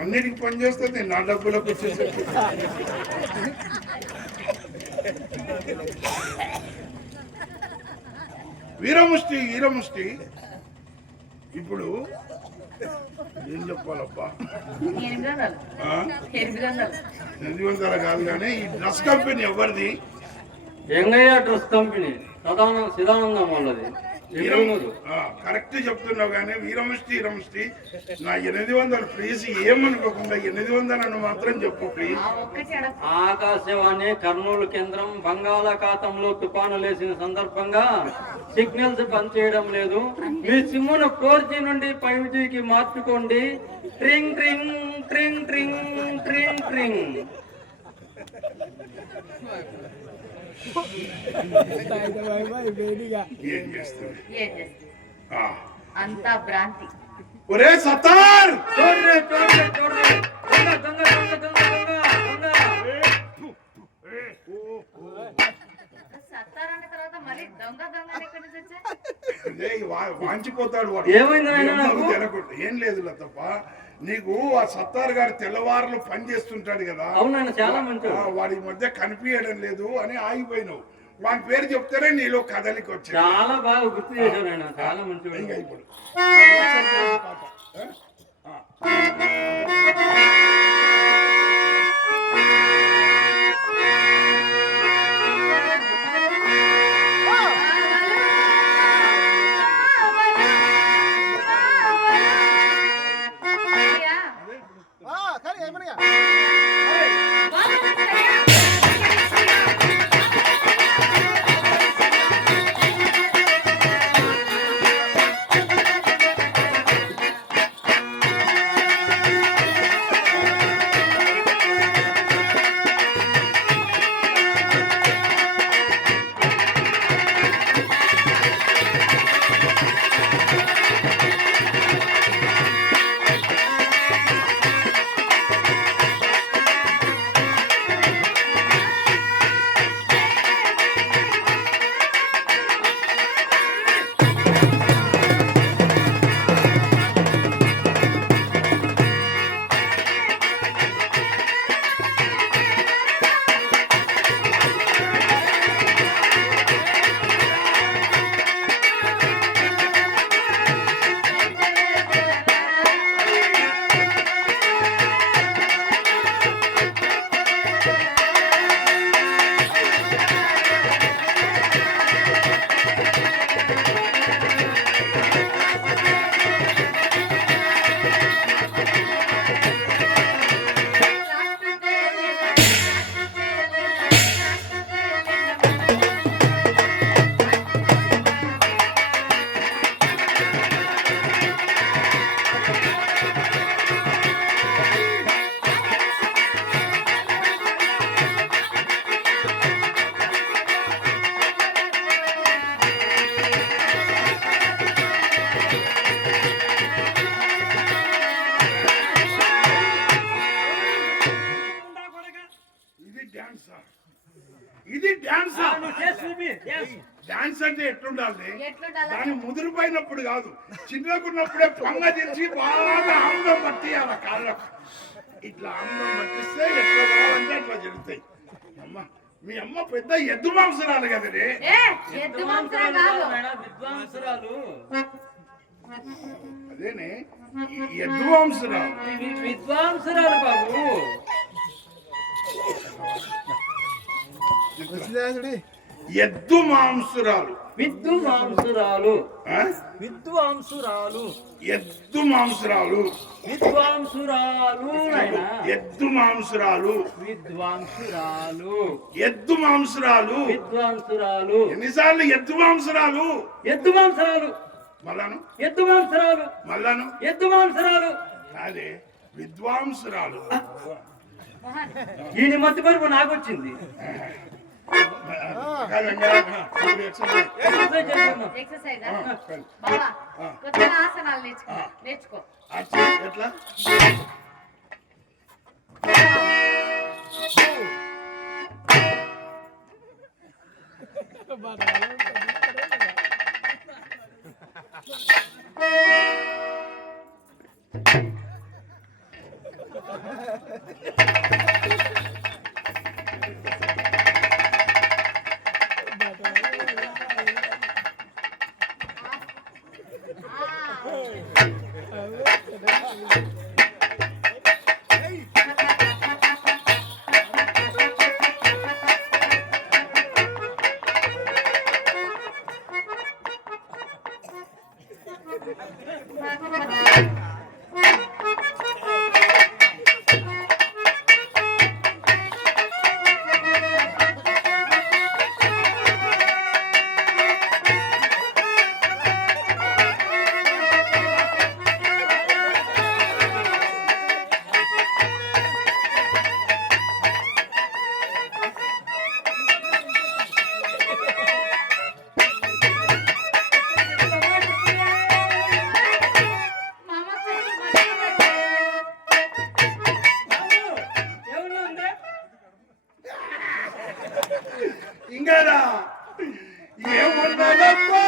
అన్నిటికి పని చేస్తుంది, నా డబ్బులకు వచ్చేసరికి. వీరముష్టి ఇప్పుడు ఏం చెప్పాలబ్బా? 800 కాదు కానీ ఈ డ్రెస్ కంపెనీ ఎవరిది? ఎంగయ్య డ్రెస్ కంపెనీ సదానందం వాళ్ళది. కరెక్ట్ చెప్తున్నావు కానీ వీరముష్టి నా 800 ప్లీజ్ ఏమనుకోకుండా 800 అని మాత్రం చెప్పు ప్లీజ్. ఆకాశవాణి కర్నూలు కేంద్రం బంగాళాఖాతంలో తుఫాను లేచిన సందర్భంగా సిగ్నల్స్ పనిచేయడం లేదు. మీ సిమ్మును 4G నుండి 5Gకి మార్చుకోండి. ట్రింగ్ ట్రింగ్ ట్రింగ్ ట్రింగ్ ట్రింగ్ ట్రింగ్. అంతా భ్రాంతి. ఒరే సత్తార్, వాంచిపోతాడు వాడు. ఏం లేదు తప్ప నీకు ఆ సత్తార్ గారు తెల్లవారులు పని చేస్తుంటాడు కదా. అవునండి, చాలా మంచి. వాడి మధ్య కనిపించడం లేదు అని ఆగిపోయినావు. వాడి పేరు చెప్తేనే నీలో కదలికి వచ్చి. చాలా బాగా గుర్తు చేశాడు ఆయన, చాలా మంచి. ఇప్పుడు డాన్స్ అంటే ఎట్లుండాలి? ఎట్లుండాలి? దాని ముదిరిపోయినప్పుడు కాదు, చిన్నకున్నప్పుడే పొంగ తెచ్చి బాగా ఆమ్లం పట్టియాల కాళ్ళకు. ఇట్లా ఆమ్లం పట్టిస్తే ఎట్లా కావాలంటే అట్లా జరుగుతాయి. అమ్మ, మీ అమ్మ పెద్ద ఎద్దు మాంసరాలు కదనే. ఎద్దు మాంసరా కాదు, విద్వాంసురాలు. అదేనే ఈ ఎద్దు మాంసరాలు. విద్వాంసురాలు బాబు. వచ్చింది ఎద్దు మాంసురాలు. విద్వాంసురాలు. ఆ? విద్వాంసురాలు. ఎద్దు మాంసరాలు. విద్వాంసురాలు నాయనా. ఎద్దు మాంసరాలు. విద్వాంసురాలు. ఎద్దు మాంసరాలు. విద్వాంసురాలు. ఎన్నిసార్లు ఎద్దు మాంసరాలు? ఎద్దు మాంసరాలు. మళ్ళాను ఎద్దు మాంసరాలు. మళ్ళాను ఎద్దు మాంసరాలు. అదే విద్వాంసురాలు. ఈయన మధ్య పరుపు నాకు వచ్చింది. ఎక్సర్సైజ్ బాబా కొత్తగా ఆసనాలు నేర్చుకో. ఎట్లా? ఇంకా ఏమన్నారబ్బా?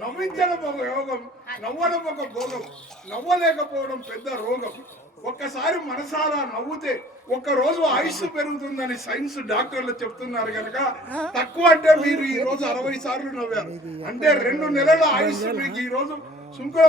నవ్వించడం ఒక యోగం, నవ్వడం ఒక భోగం. నవ్వలేకపోవడం పెద్ద రోగం. ఒక్కసారి మనసారా నవ్వుతే ఒక్క రోజు ఆయుష్ పెరుగుతుందని సైన్స్ డాక్టర్లు చెప్తున్నారు కనుక తక్కువ అంటే మీరు ఈ రోజు 60 సార్లు నవ్వారు అంటే 2 నెలల ఆయుష్ మీకు ఈ రోజు సుంకుల